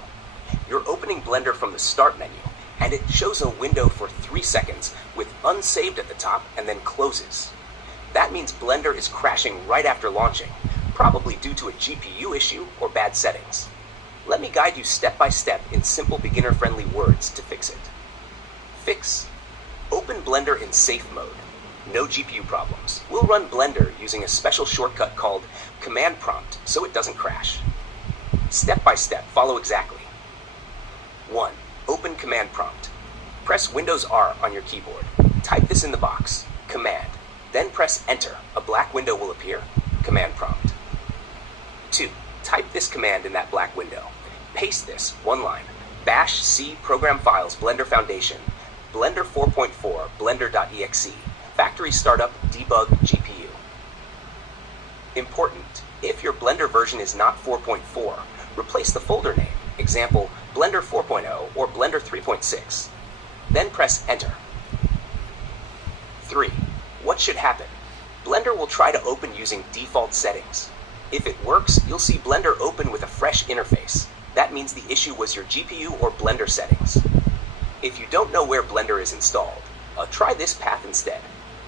You're opening Blender from the Start menu, and it shows a window for 3 seconds with unsaved at the top and then closes. That means Blender is crashing right after launching, probably due to a GPU issue or bad settings. Let me guide you step by step in simple beginner-friendly words to fix it. Fix. Open Blender in safe mode. No GPU problems. We'll run Blender using a special shortcut called Command Prompt so it doesn't crash. Step by step, follow exactly. 1. Open Command Prompt. Press Windows R on your keyboard. Type this in the box, Command. Then press Enter. A black window will appear. Command Prompt. 2. Type this command in that black window. Paste this, one line. Bash C Program Files Blender Foundation. Blender 4.4 Blender.exe. Factory Startup Debug GPU. Important. If your Blender version is not 4.4, replace the folder name. Example, Blender 4.0 or Blender 3.6. Then press Enter. 3. What should happen? Blender will try to open using default settings. If it works, you'll see Blender open with a fresh interface. That means the issue was your GPU or Blender settings. If you don't know where Blender is installed, try this path instead.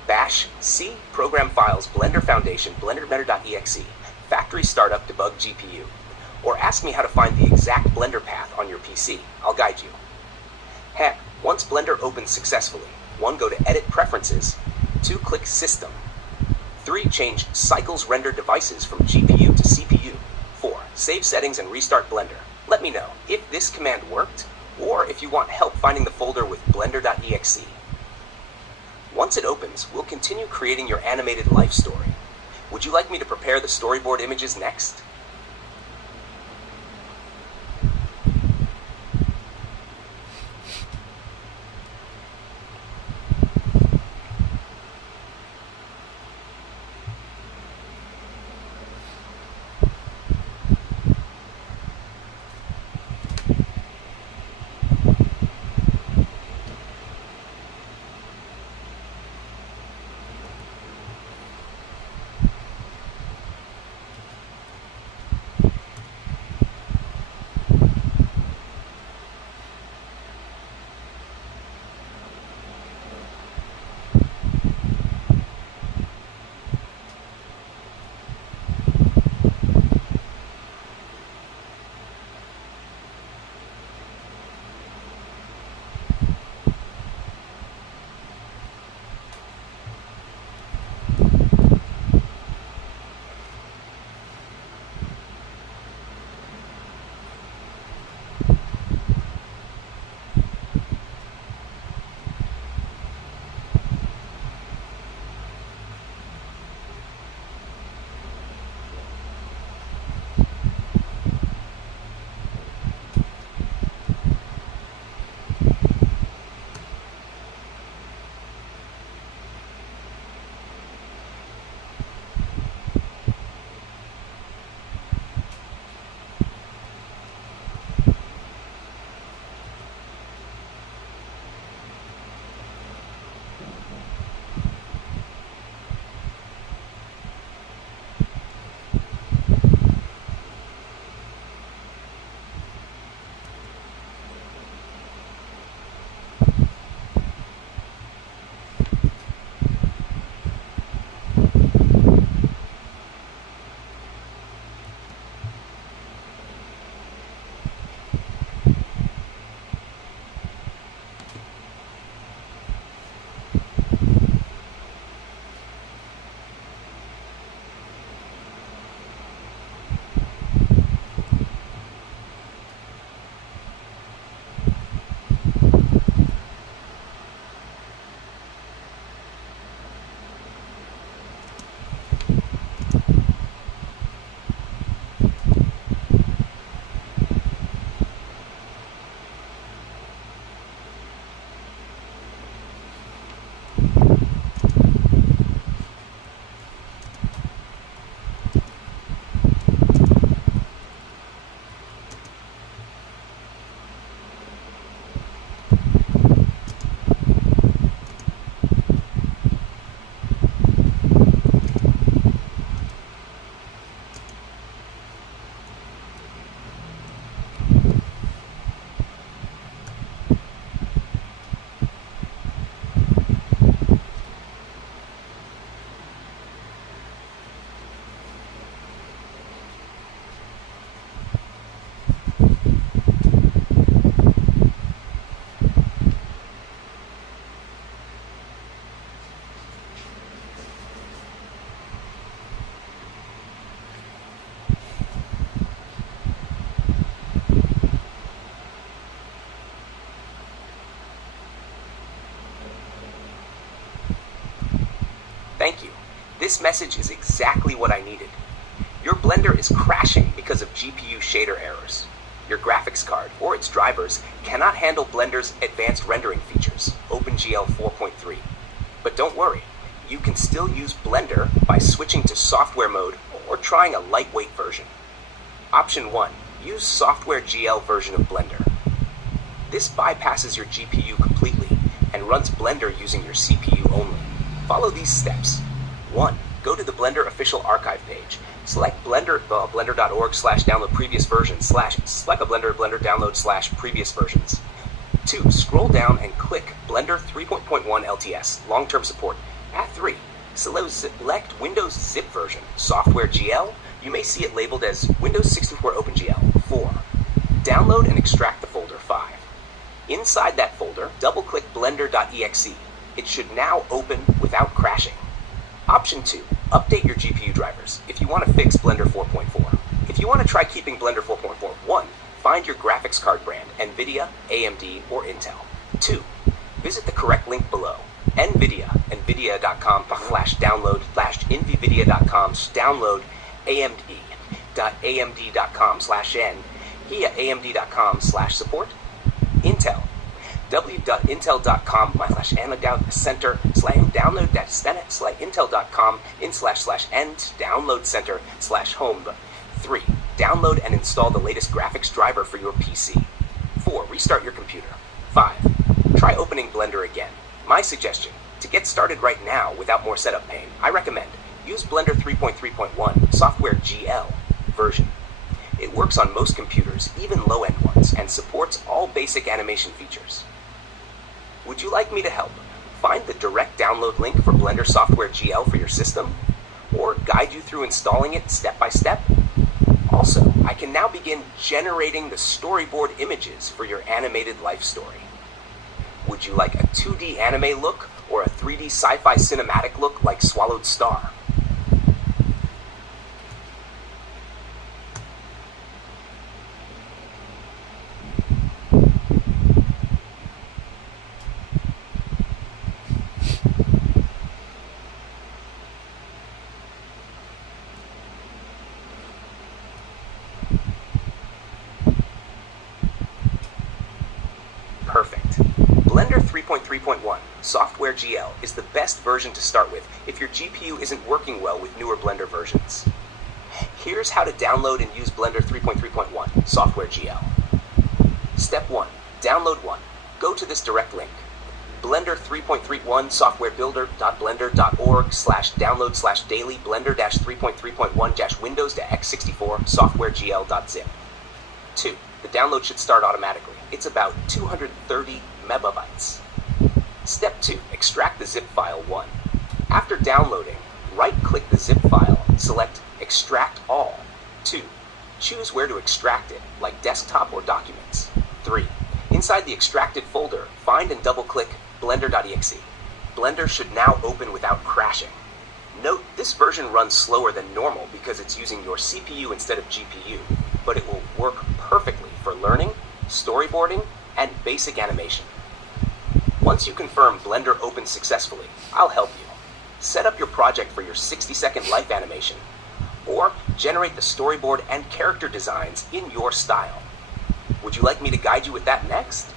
Bash C Program Files Blender Foundation Blender.exe Factory Startup Debug GPU. Or ask me how to find the exact Blender path on your PC. I'll guide you. Heck, once Blender opens successfully, 1. Go to Edit Preferences. 2. Click System. 3. Change Cycles Render Devices from GPU to CPU. 4. Save settings and restart Blender. Let me know if this command worked, or if you want help finding the folder with Blender.exe. Once it opens, we'll continue creating your animated life story. Would you like me to prepare the storyboard images next? This message is exactly what I needed. Your Blender is crashing because of GPU shader errors. Your graphics card or its drivers cannot handle Blender's advanced rendering features, OpenGL 4.3. But don't worry, you can still use Blender by switching to software mode or trying a lightweight version. Option 1. Use Software GL version of Blender. This bypasses your GPU completely and runs Blender using your CPU only. Follow these steps. 1. Go to the Blender official archive page. Select blender.org/download previous versions / select a Blender download / previous versions. 2. Scroll down and click Blender 3.1 LTS long-term support. At 3. Select Windows zip version, Software GL. You may see it labeled as Windows 64 OpenGL. 4. Download and extract the folder. 5. Inside that folder, double-click blender.exe. It should now open without crashing. Option 2. Update your GPU drivers if you want to fix Blender 4.4. If you want to try keeping Blender 4.41, find your graphics card brand, NVIDIA, AMD, or Intel. 2. Visit the correct link below. nvidia.com/download /nvidia.com/download amd.amd.com/n amd.com/support Intel www.intel.com/download-center/intel.com/end-download center/home. 3. Download and install the latest graphics driver for your PC. 4. Restart your computer. 5. Try opening Blender again. My suggestion, to get started right now without more setup pain, I recommend use Blender 3.3.1 Software GL version. It works on most computers, even low-end ones, and supports all basic animation features. Would you like me to help find the direct download link for Blender Software GL for your system? Or guide you through installing it step by step? Also, I can now begin generating the storyboard images for your animated life story. Would you like a 2D anime look or a 3D sci-fi cinematic look like Swallowed Star? Perfect. Blender 3.3.1 Software GL is the best version to start with if your GPU isn't working well with newer Blender versions. Here's how to download and use Blender 3.3.1 Software GL. Step 1. Download 1. Go to this direct link. Blender 3.3.1 softwarebuilder.blender.org/download/daily blender-3.3.1-windows-x64 softwaregl.zip. 2. The download should start automatically. It's about 230 megabytes. Step 2. Extract the zip file 1. After downloading, right-click the zip file, select Extract All. 2. Choose where to extract it, like desktop or documents. 3. Inside the extracted folder, find and double-click blender.exe. Blender should now open without crashing. Note, this version runs slower than normal because it's using your CPU instead of GPU, but it will work perfectly for learning, storyboarding, and basic animation. Once you confirm Blender opens successfully, I'll help you. Set up your project for your 60-second life animation, or generate the storyboard and character designs in your style. Would you like me to guide you with that next?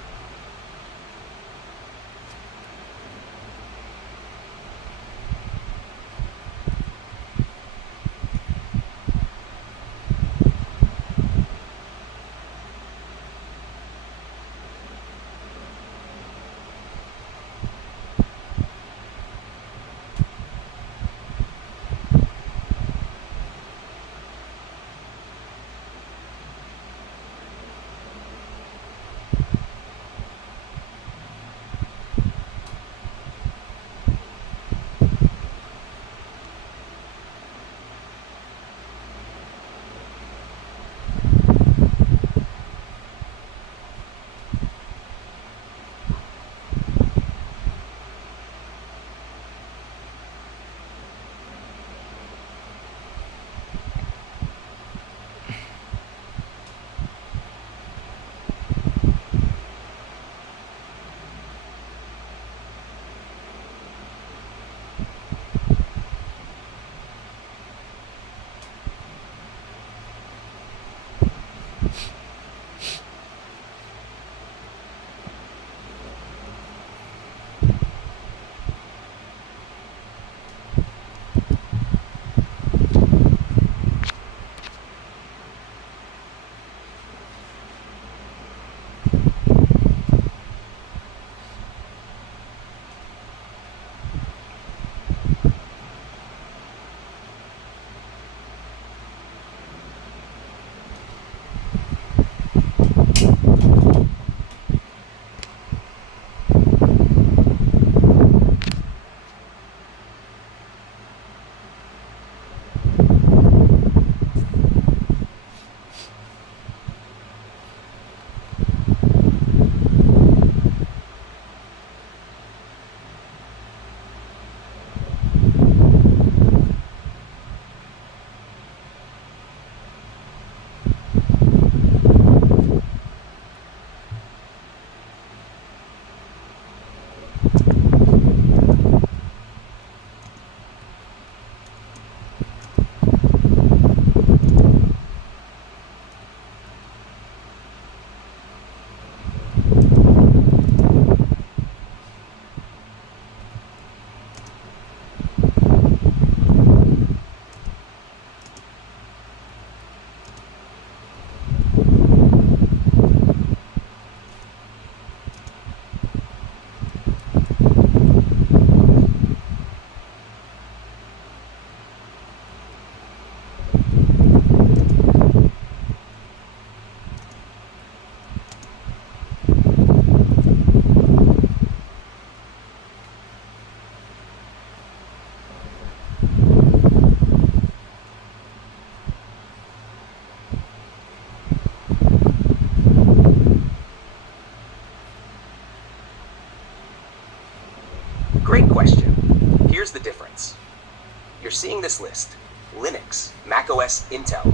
this list: Linux, macOS Intel,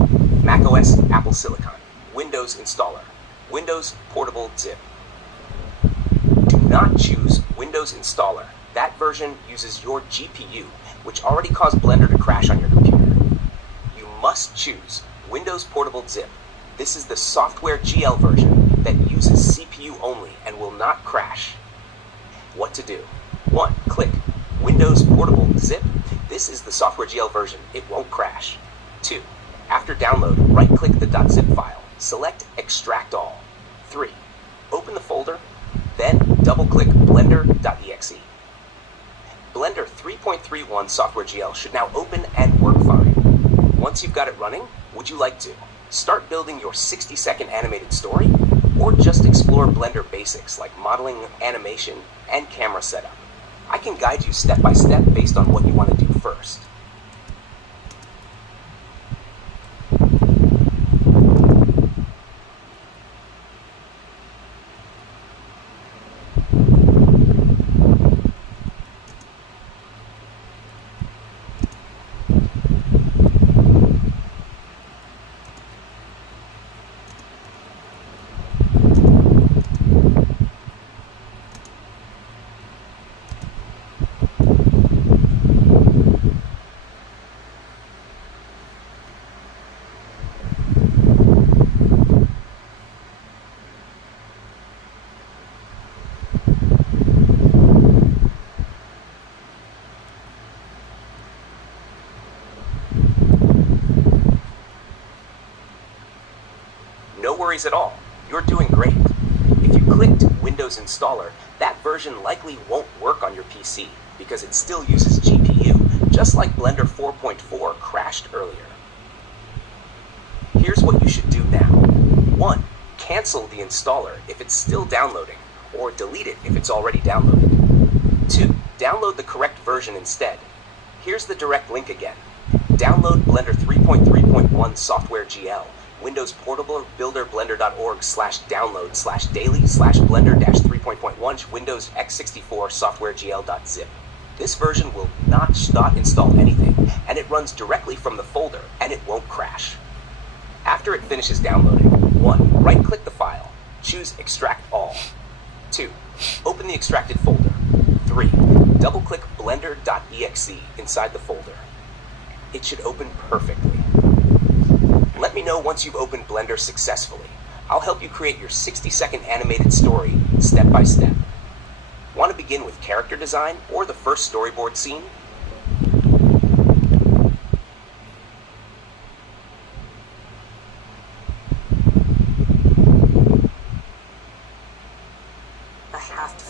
macOS Apple Silicon, Windows installer, Windows portable zip. Do not choose Windows installer. That version uses your GPU, which already caused Blender to crash on your computer. You must choose Windows portable zip. This is the software GL version that uses CPU only and will not crash. What to do? 1. Click Windows portable zip. This is the software GL version. It won't crash. 2. After download, right-click the .zip file. Select Extract All. 3. Open the folder, then double-click blender.exe. Blender 3.31 software GL should now open and work fine. Once you've got it running, would you like to start building your 60-second animated story, or just explore Blender basics like modeling, animation, and camera setup? I can guide you step by step based on what you want to do first. No worries at all. You're doing great. If you clicked Windows Installer, that version likely won't work on your PC because it still uses GPU, just like Blender 4.4 crashed earlier. Here's what you should do now. 1. Cancel the installer if it's still downloading, or delete it if it's already downloaded. 2. Download the correct version instead. Here's the direct link again. Download Blender 3.3.1 software GL. Windows Portable Builder blender.org/daily/blender-3.1 Windows x64 software gl.zip. This version will not install anything, and it runs directly from the folder, and it won't crash. After it finishes downloading, 1. Right-click the file. Choose Extract All. 2. Open the extracted folder. 3. Double-click blender.exe inside the folder. It should open perfectly. Let me know once you've opened Blender successfully. I'll help you create your 60-second animated story step by step. Want to begin with character design or the first storyboard scene? I have to.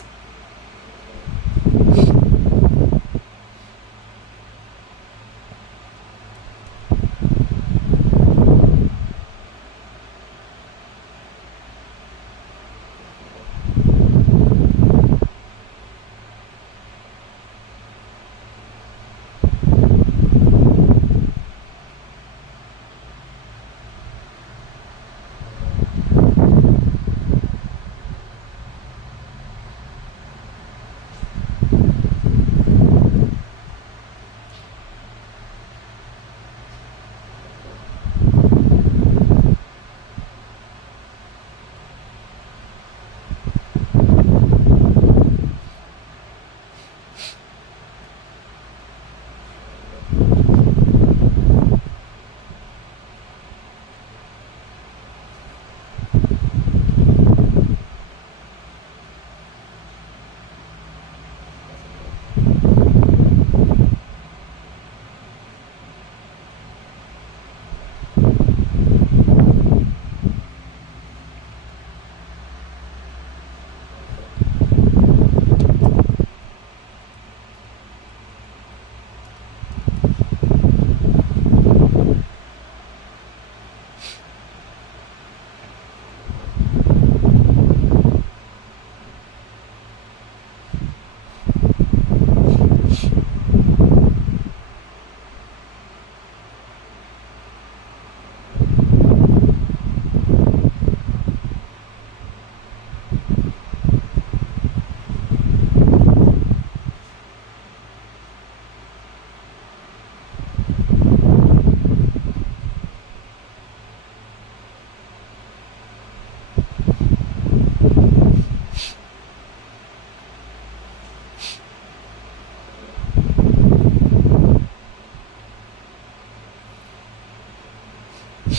อ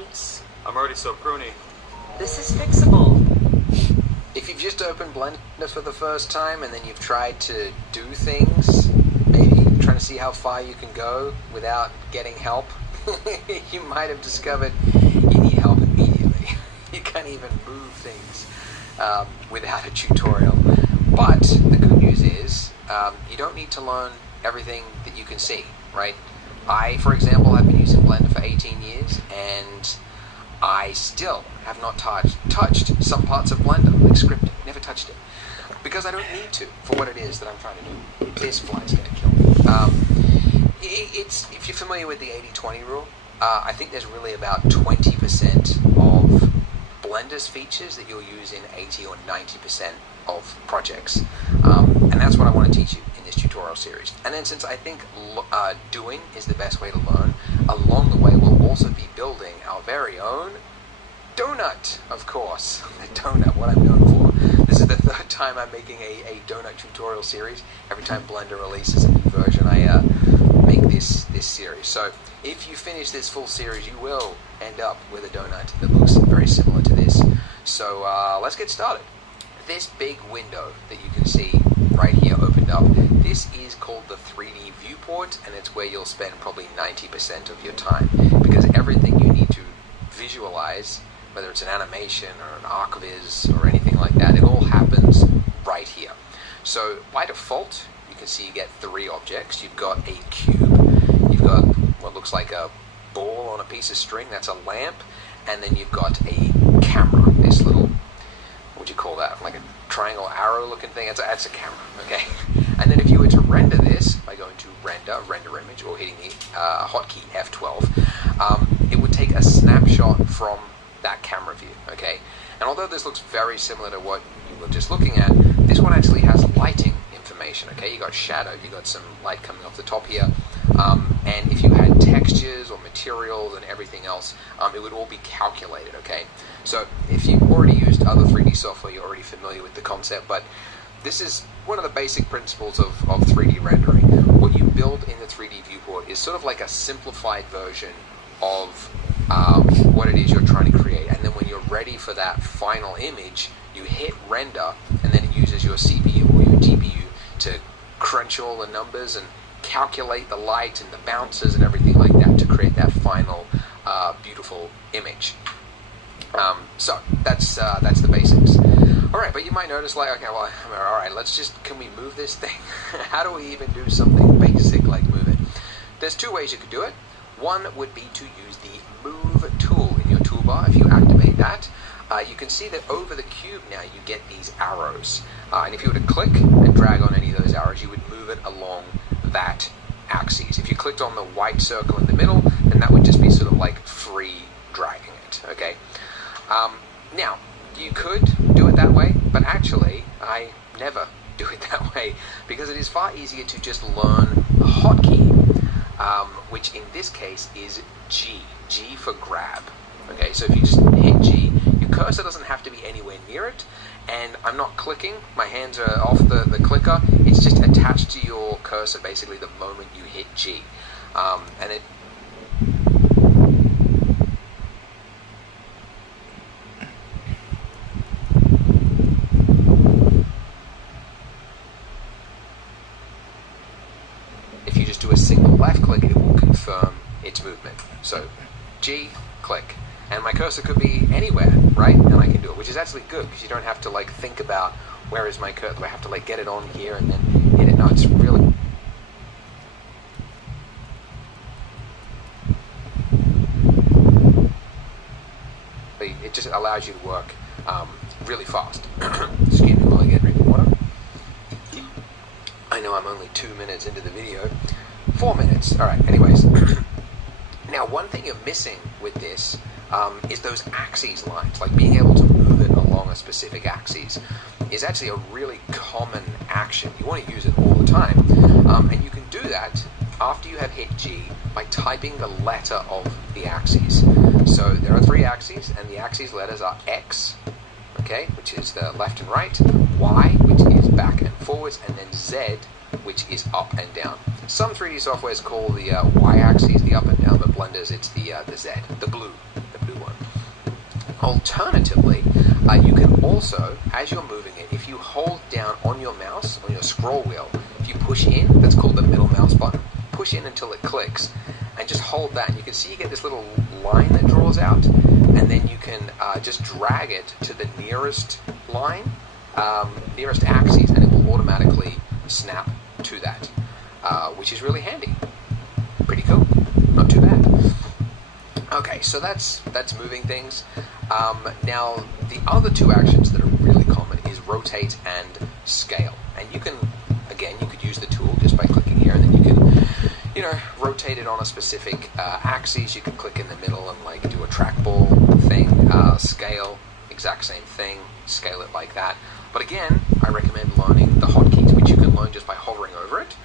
please. I'm already so pruny. This is fixable. If you've just opened Blender for the first time and then you've tried to do things, maybe trying to see how far you can go without getting help, you might have discovered you need help immediately. You can't even move things without a tutorial. But the good news is you don't need to learn everything that you can see, right? I, for example, have been using Blender for 18 years and I still have not touched some parts of Blender, like scripting, never touched it. Because I don't need to, for what it is that I'm trying to do. This fly's gonna kill me. If you're familiar with the 80-20 rule, I think there's really about 20% of Blender's features that you'll use in 80 or 90% of projects. And that's what I want to teach you in this tutorial series. And then since I think doing is the best way to learn, along the way we'll also be building our very own donut, of course. The donut, what I'm known for. This is the third time I'm making a donut tutorial series. Every time Blender releases a new version, I make this series. So if you finish this full series, you will end up with a donut that looks very similar to this. So let's get started. This big window that you can see right here opened up, this is called the 3D viewport, and it's where you'll spend probably 90% of your time, because everything you need to visualize, whether it's an animation or an archviz or anything like that, it all happens right here. So by default, you can see you get three objects. You've got a cube, you've got what looks like a ball on a piece of string, that's a lamp, and then you've got a camera, this little, what do you call that, like a triangle arrow looking thing, that's a camera, okay? And then if you were to render this by going to render image, or hitting the hotkey F12, it would take a snapshot from that camera view, okay? And although this looks very similar to what you were just looking at, this one actually has lighting information, okay? You got shadow, you got some light coming off the top here, and if you had textures or materials and everything else, it would all be calculated, okay? So if you've already used other 3D software, you're already familiar with the concept, but this is one of the basic principles of 3D rendering. What you build in the 3D viewport is sort of like a simplified version of what it is you're trying to create, and then when you're ready for that final image, you hit render, and then it uses your CPU or your GPU to crunch all the numbers and calculate the light and the bounces and everything like that to create that final beautiful image. So that's the basics. Alright, but you might notice, like, okay, well, alright, can we move this thing? How do we even do something basic like move it? There's two ways you could do it. One would be to use the move tool in your toolbar. If you activate that, you can see that over the cube now you get these arrows. And if you were to click and drag on any of those arrows, you would move it along that axis. If you clicked on the white circle in the middle, then that would just be sort of like free dragging it, okay? Now, you could do it that way, but actually, I never do it that way, because it is far easier to just learn a hotkey, which in this case is G for grab. Okay, so if you just hit G, your cursor doesn't have to be anywhere near it, and I'm not clicking, my hands are off the clicker, it's just attached to your cursor basically the moment you hit G. And it if you just do a single left click, it will confirm its movement. So G, click, and my cursor could be anywhere, right? And I can do it, which is actually good, because you don't have to like think about where is my cursor, do I have to like get it on here and then hit it? No, it's really it just allows you to work really fast. Excuse me while I get drinking water. I know I'm only 2 minutes into the video. 4 minutes. Alright, anyways. Now, one thing you're missing with this is those axes lines, like being able to move it along a specific axis is actually a really common action. You want to use it all the time. And you can do that after you have hit G by typing the letter of the axes. So there are 3 axes, and the axes letters are X, okay, which is the left and right, Y, which is back and forwards, and then Z, which is up and down. Some 3D softwares call the Y-axis the up and down, but Blender's it's the Z, the blue Alternatively, you can also, as you're moving it, if you hold down on your mouse, on your scroll wheel, if you push in, that's called the middle mouse button, push in until it clicks, and just hold that, and you can see you get this little line that draws out, and then you can just drag it to the nearest line, nearest axis, and it will automatically snap to that, which is really handy. Pretty cool. Not too bad. Okay, so that's moving things. Now, the other two actions that are really common is rotate and scale. And you can, again, you could use the tool just by clicking here, and then you can, you know, rotate it on a specific axis. You can click in the middle and like do a trackball thing. Scale, exact same thing. Scale it like that. But again, I recommend learning the hotkeys, which you can learn just by hovering over it.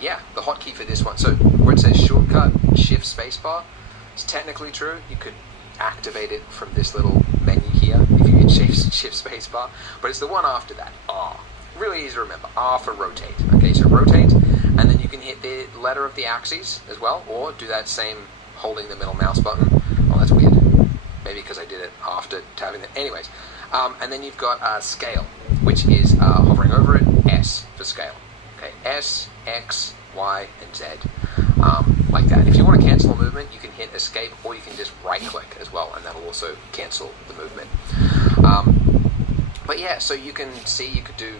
Yeah, the hotkey for this one. So where it says shortcut, shift spacebar, it's technically true. You could activate it from this little menu here if you hit shift spacebar. But it's the one after that. R. Really easy to remember. R for rotate. Okay, so rotate, and then you can hit the letter of the axis as well, or do that same holding the middle mouse button. Oh, that's weird. Maybe because I did it after tapping it. Anyways, and then you've got scale, which is hovering over it. S for scale. Okay, S, X, Y, and Z, like that. If you want to cancel a movement, you can hit escape, or you can just right-click as well, and that'll also cancel the movement. But yeah, so you can see you could do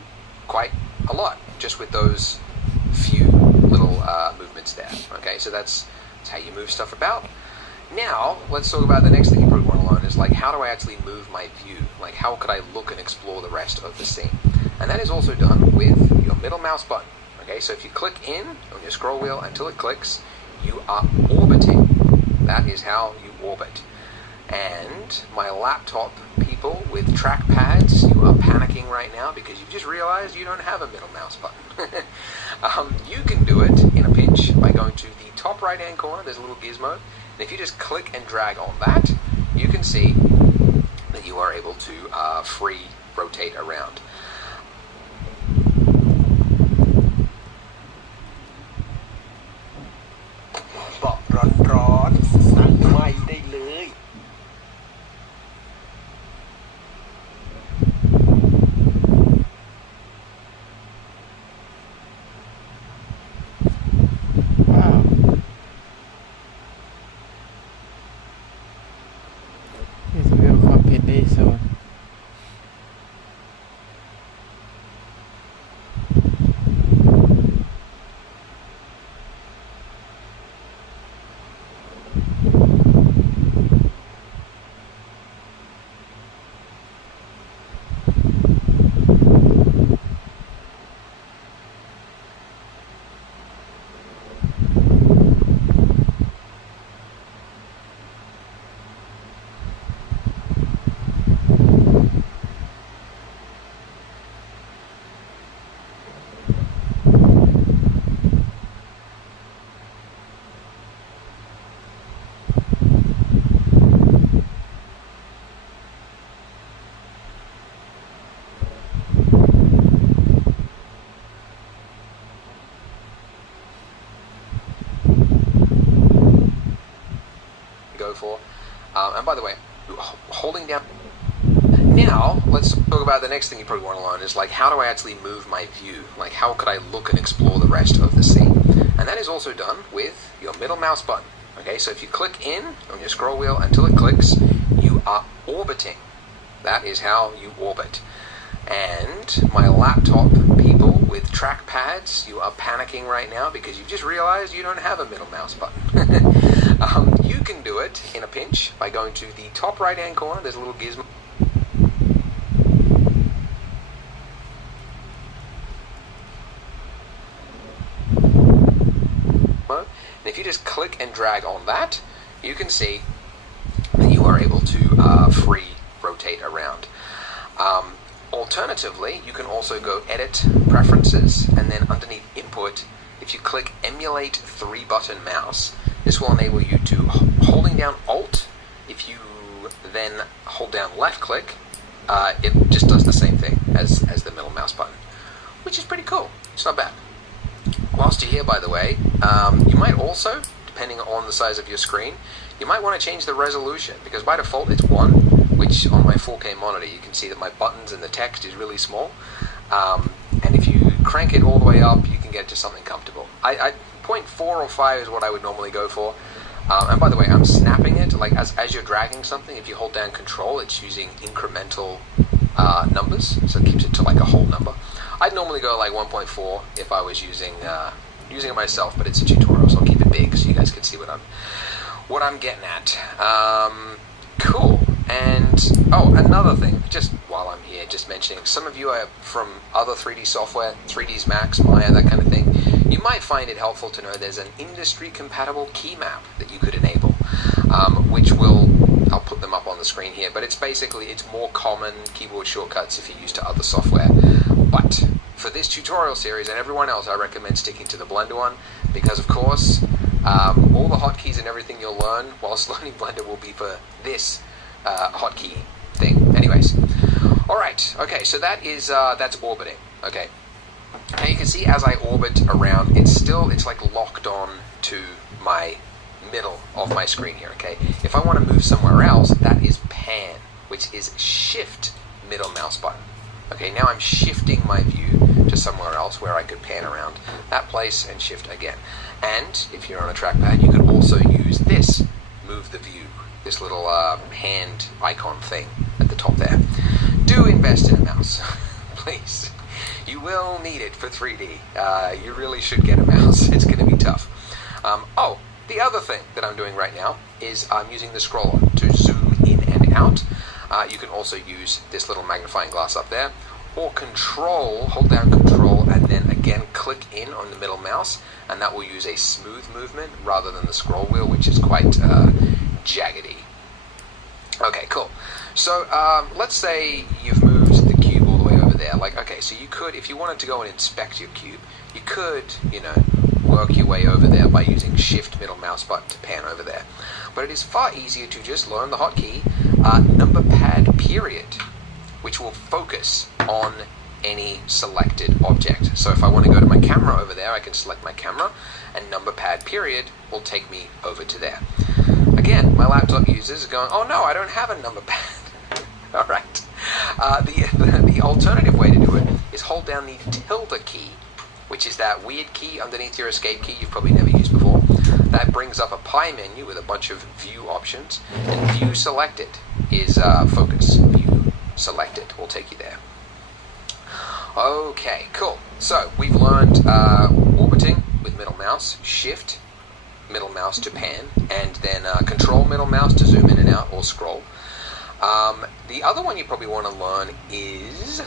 quite a lot just with those few little movements there. Okay, so that's how you move stuff about. Now, let's talk about the next thing you probably want to learn is like, how do I actually move my view? Like, how could I look and explore the rest of the scene? And that is also done with your middle mouse button. Okay, so if you click in on your scroll wheel until it clicks, you are orbiting. That is how you orbit. And my laptop people with trackpads, you are panicking right now because you've just realized you don't have a middle mouse button. You can do it in a pinch by going to the top right hand corner. There's a little gizmo, and if you just click and drag on that, you can see that you are able to free rotate around. Wow. It's real complete zone. For. And by the way, holding down. Now, let's talk about the next thing you probably want to learn is like, how do I actually move my view? Like, how could I look and explore the rest of the scene? And that is also done with your middle mouse button. Okay, so if you click in on your scroll wheel until it clicks, you are orbiting. That is how you orbit. And my laptop people with trackpads, you are panicking right now because you've just realized you don't have a middle mouse button. You can do it in a pinch by going to the top right hand corner. There's a little gizmo. And if you just click and drag on that, you can see that you are able to free rotate around. Alternatively, you can also go Edit, Preferences, and then underneath Input, if you click Emulate 3-button mouse, this will enable you to, holding down Alt, if you then hold down left click, it just does the same thing as the middle mouse button, which is pretty cool. It's not bad. Whilst you're here, by the way, you might also, depending on the size of your screen, you might want to change the resolution, because by default it's 1, which on my 4K monitor you can see that my buttons and the text is really small. And if you crank it all the way up, you can get to something comfortable. 0.4 or 5 is what I would normally go for. And by the way, I'm snapping it, like as you're dragging something, if you hold down control, it's using incremental numbers, so it keeps it to like a whole number. I'd normally go like 1.4 if I was using it myself, but it's a tutorial, so I'll keep it big so you guys can see what I'm getting at. Cool. And another thing, just while I'm here, just mentioning, some of you are from other 3D software, 3ds Max, Maya, that kind of thing. You might find it helpful to know there's an industry-compatible key map that you could enable, which I'll put them up on the screen here, but it's more common keyboard shortcuts if you're used to other software. But for this tutorial series and everyone else, I recommend sticking to the Blender one, because of course, all the hotkeys and everything you'll learn whilst learning Blender will be for this hotkey thing. Anyways, alright, okay, so that's orbiting. Okay. Now you can see as I orbit around, it's like locked on to my middle of my screen here, okay? If I want to move somewhere else, that is pan, which is shift middle mouse button. Okay, now I'm shifting my view to somewhere else where I could pan around that place and shift again. And if you're on a trackpad, you could also use this, move the view, this little hand icon thing at the top there. Do invest in a mouse, please. You will need it for 3D. You really should get a mouse. It's going to be tough. The other thing that I'm doing right now is I'm using the scroller to zoom in and out. You can also use this little magnifying glass up there, or hold down control, and then again click in on the middle mouse, and that will use a smooth movement rather than the scroll wheel, which is quite jaggedy. Okay, cool. So let's say you've moved the cube all the way over there. Like, okay, so you could, if you wanted to go and inspect your cube, you could, work your way over there by using shift middle mouse button to pan over there. But it is far easier to just learn the hotkey number pad period, which will focus on any selected object. So if I want to go to my camera over there, I can select my camera, and number pad period will take me over to there. Again, my laptop users are going, oh no, I don't have a number pad. Alright. The alternative way to do it is hold down the tilde key, which is that weird key underneath your escape key you've probably never used before. That brings up a pie menu with a bunch of view options, and view selected is focus. View selected will take you there. Okay, cool. So we've learned orbiting with middle mouse, shift middle mouse to pan, and then control middle mouse to zoom in and out or scroll. The other one you probably want to learn is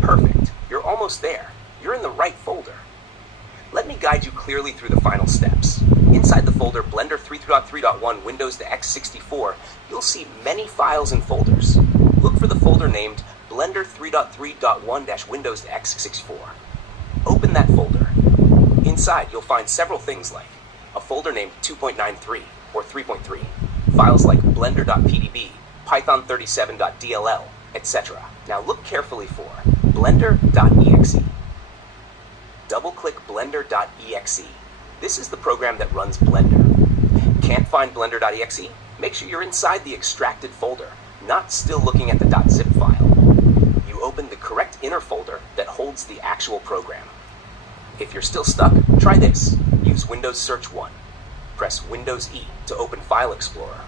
Perfect. You're almost there. You're in the right folder. Let me guide you clearly through the final steps. Inside the folder Blender 3.3.1 Windows to x64, you'll see many files and folders. Look for the folder named Blender 3.3.1-Windows to x64. Open that folder. Inside, you'll find several things like a folder named 2.93 or 3.3, files like blender.pdb, python37.dll, etc. Now look carefully for blender.exe. Double-click blender.exe. This is the program that runs Blender. Can't find blender.exe? Make sure you're inside the extracted folder, not still looking at the .zip file. You open the correct inner folder that holds the actual program. If you're still stuck, try this. Use Windows Search 1. Press Windows E to open File Explorer.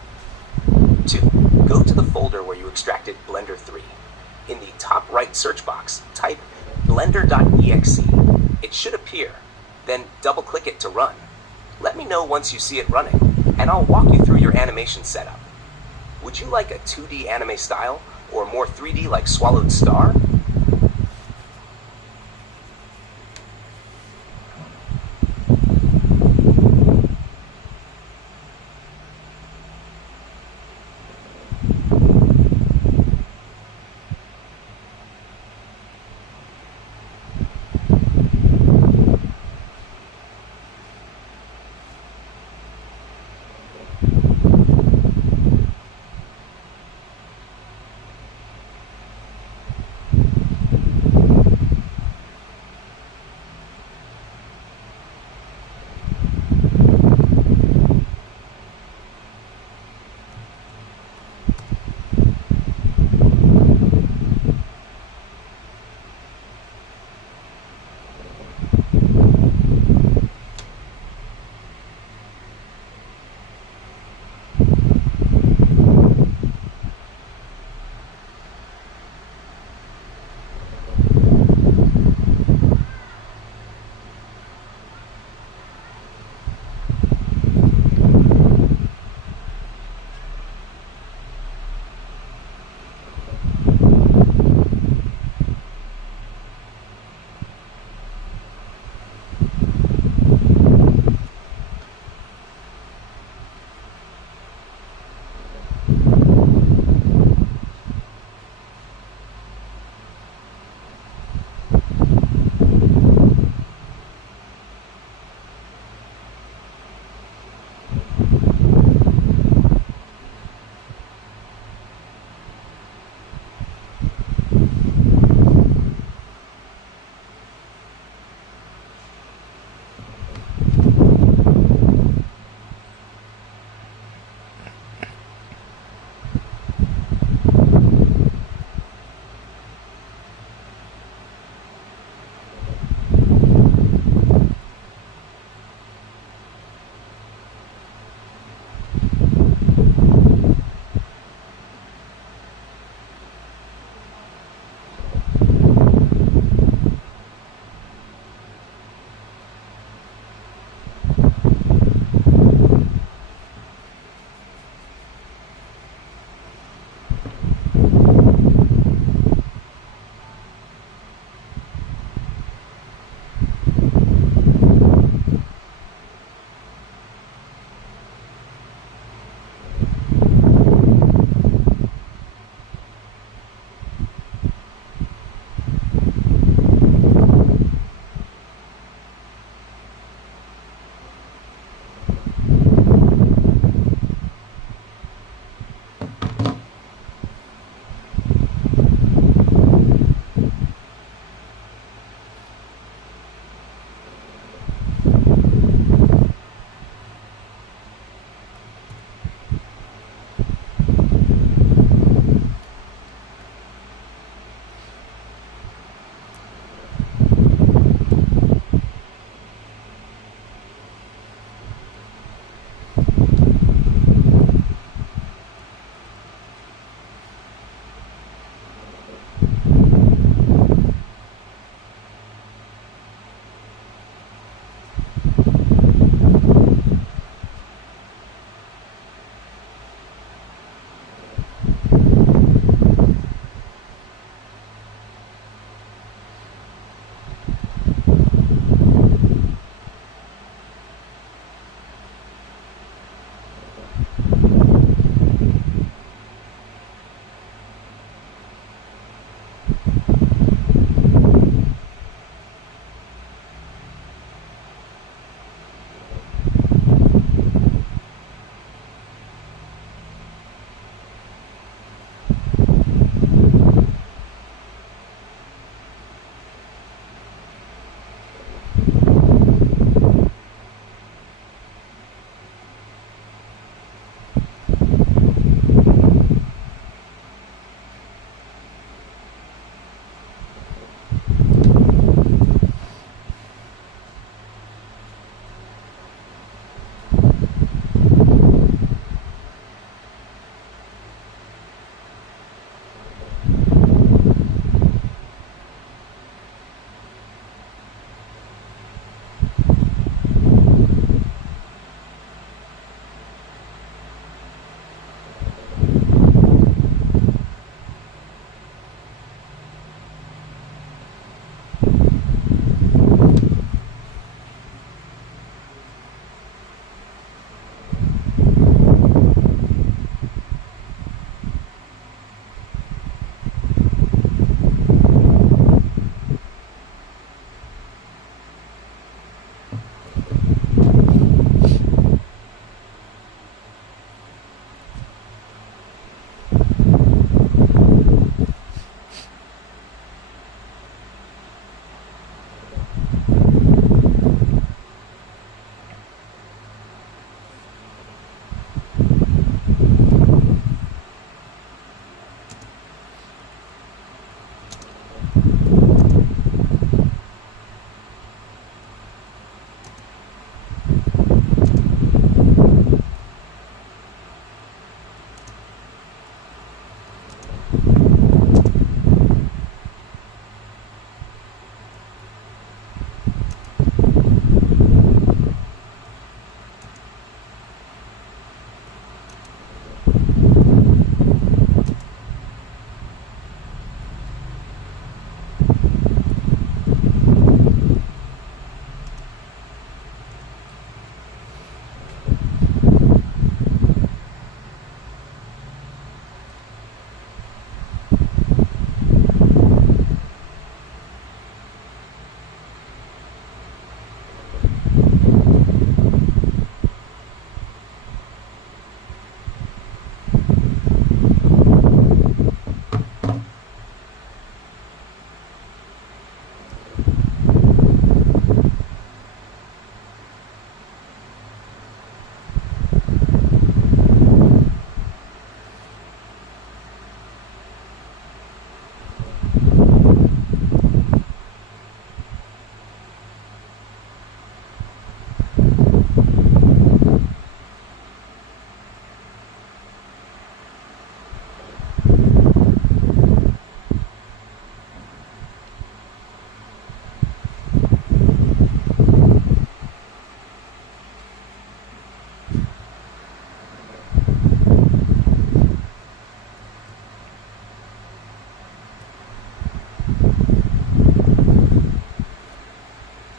2. Go to the folder where you extracted Blender 3. In the top right search box, type blender.exe. It should appear. Then double-click it to run. Let me know once you see it running, and I'll walk you through your animation setup. Would you like a 2D anime style, or more 3D like Swallowed Star?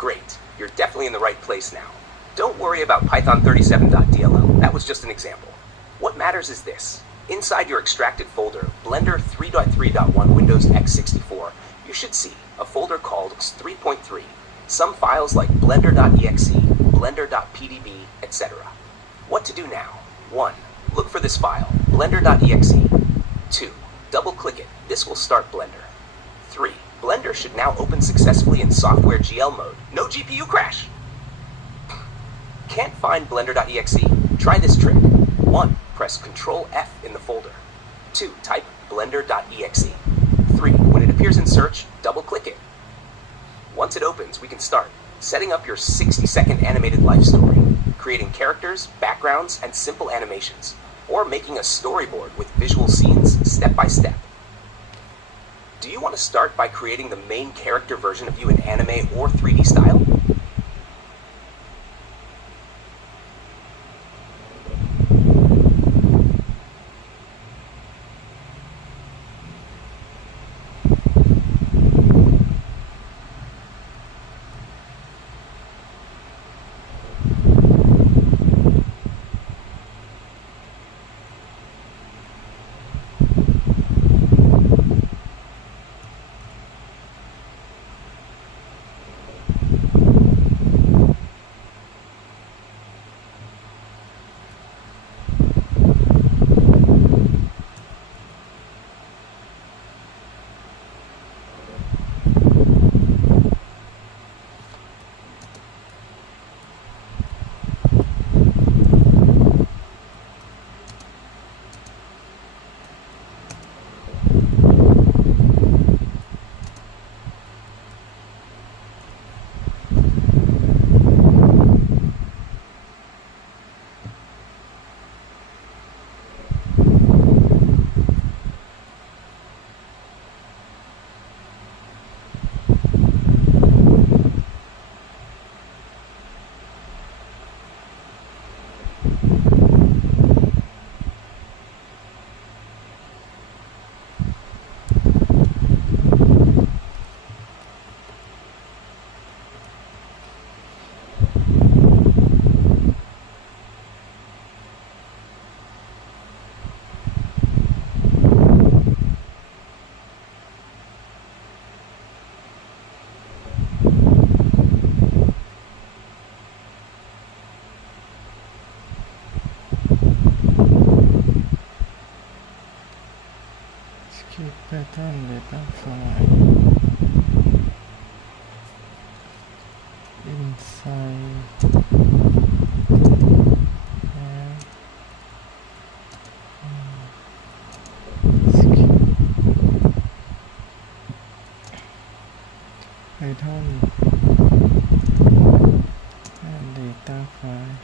Great, you're definitely in the right place now. Don't worry about Python37.dll, that was just an example. What matters is this. Inside your extracted folder, Blender 3.3.1 Windows x64, you should see a folder called 3.3. Some files like blender.exe, blender.pdb, etc. What to do now? 1. Look for this file, blender.exe. 2. Double-click it. This will start Blender. 3. Blender should now open successfully in software GL mode. No GPU crash! Can't find blender.exe? Try this trick. 1. Press Ctrl F in the folder. 2. Type blender.exe. 3. When it appears in search, double-click it. Once it opens, we can start setting up your 60-second animated life story, creating characters, backgrounds, and simple animations, or making a storyboard with visual scenes step by step. Do you want to start by creating the main character version of you in anime or 3D style? Turn data file inside Python and data file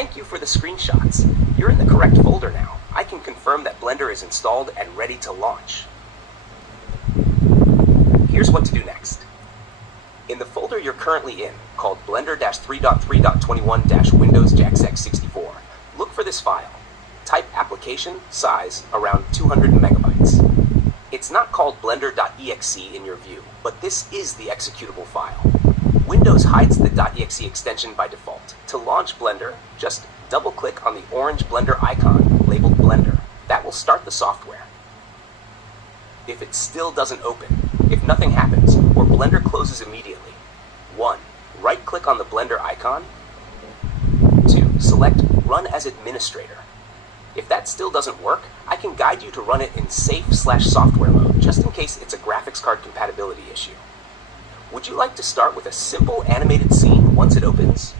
Thank you for the screenshots. You're in the correct folder now. I can confirm that Blender is installed and ready to launch. Here's what to do next. In the folder you're currently in, called Blender-3.3.21-Windows-JAX-64, look for this file. Type application, size, around 200 megabytes. It's not called blender.exe in your view, but this is the executable file. Windows hides the .exe extension by default. To launch Blender, just double-click on the orange Blender icon labeled Blender. That will start the software. If it still doesn't open, if nothing happens, or Blender closes immediately, 1. Right-click on the Blender icon. 2. Select Run as Administrator. If that still doesn't work, I can guide you to run it in safe/software mode, just in case it's a graphics card compatibility issue. Would you like to start with a simple animated scene once it opens?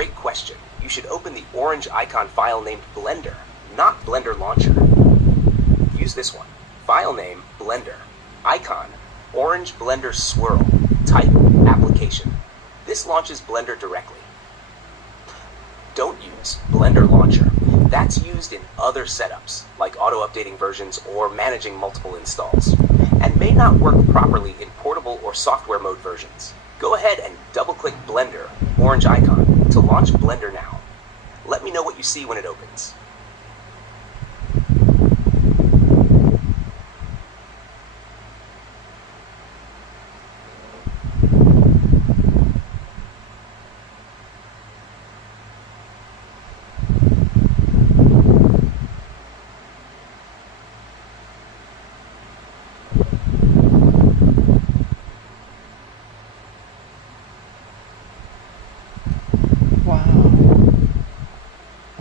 Great question. You should open the orange icon file named Blender, not Blender Launcher. Use this one. File name, Blender. Icon, orange Blender swirl. Type, application. This launches Blender directly. Don't use Blender Launcher. That's used in other setups, like auto-updating versions or managing multiple installs, and may not work properly in portable or software mode versions. Go ahead and double-click Blender, orange icon, to launch Blender now. Let me know what you see when it opens.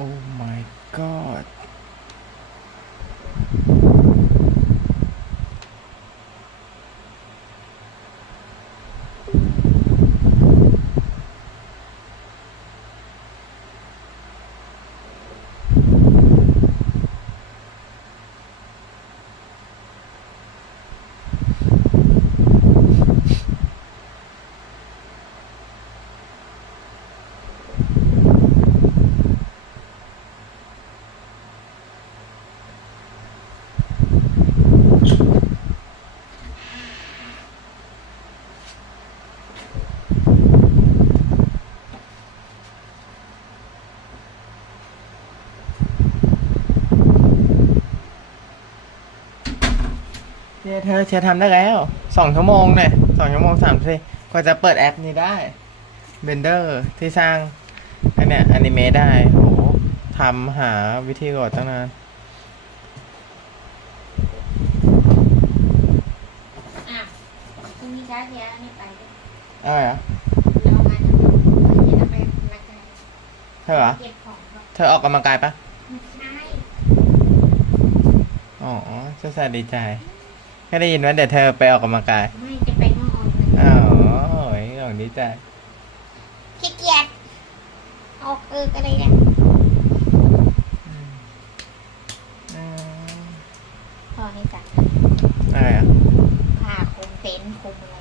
Oh my god.เธอทำได้แล้ว2 ชั่วโมงเนี่ย2 ชั่วโมง30กว่าจะเปิดแอปนี้ได้ Blender ที่สร้างอันเนี้ยอนิเมะได้โหทำหาวิธีโหลดตั้งนานพรุ่งนี้เช้าเที่ยงไม่ไปด้วย อะไรอ่ะ เรามาจะไปมาไกล เธอเหรอ เก็บของก่อน เธอออกกำลังกายปะ ไม่ใช่ อ๋อจะสดีใจก็ได้ยินว่าเดี๋ยวเธอไปออกกำลังกาย ไม่จะไปห้องออน อ๋อของดีใจ ขี้เกียจออกก็ได้เนี่ยพอให้จัด อะไรอ่ะ ผ้าคลุมเต็นท์คลุมอะไร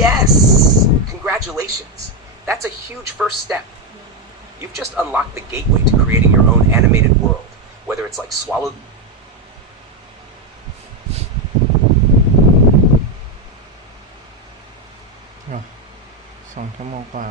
Yes! Congratulations. That's a huge first step. You've just unlocked the gateway to creating your own animated world, whether it's like swallowed. 2 ชั่วโมงกว่า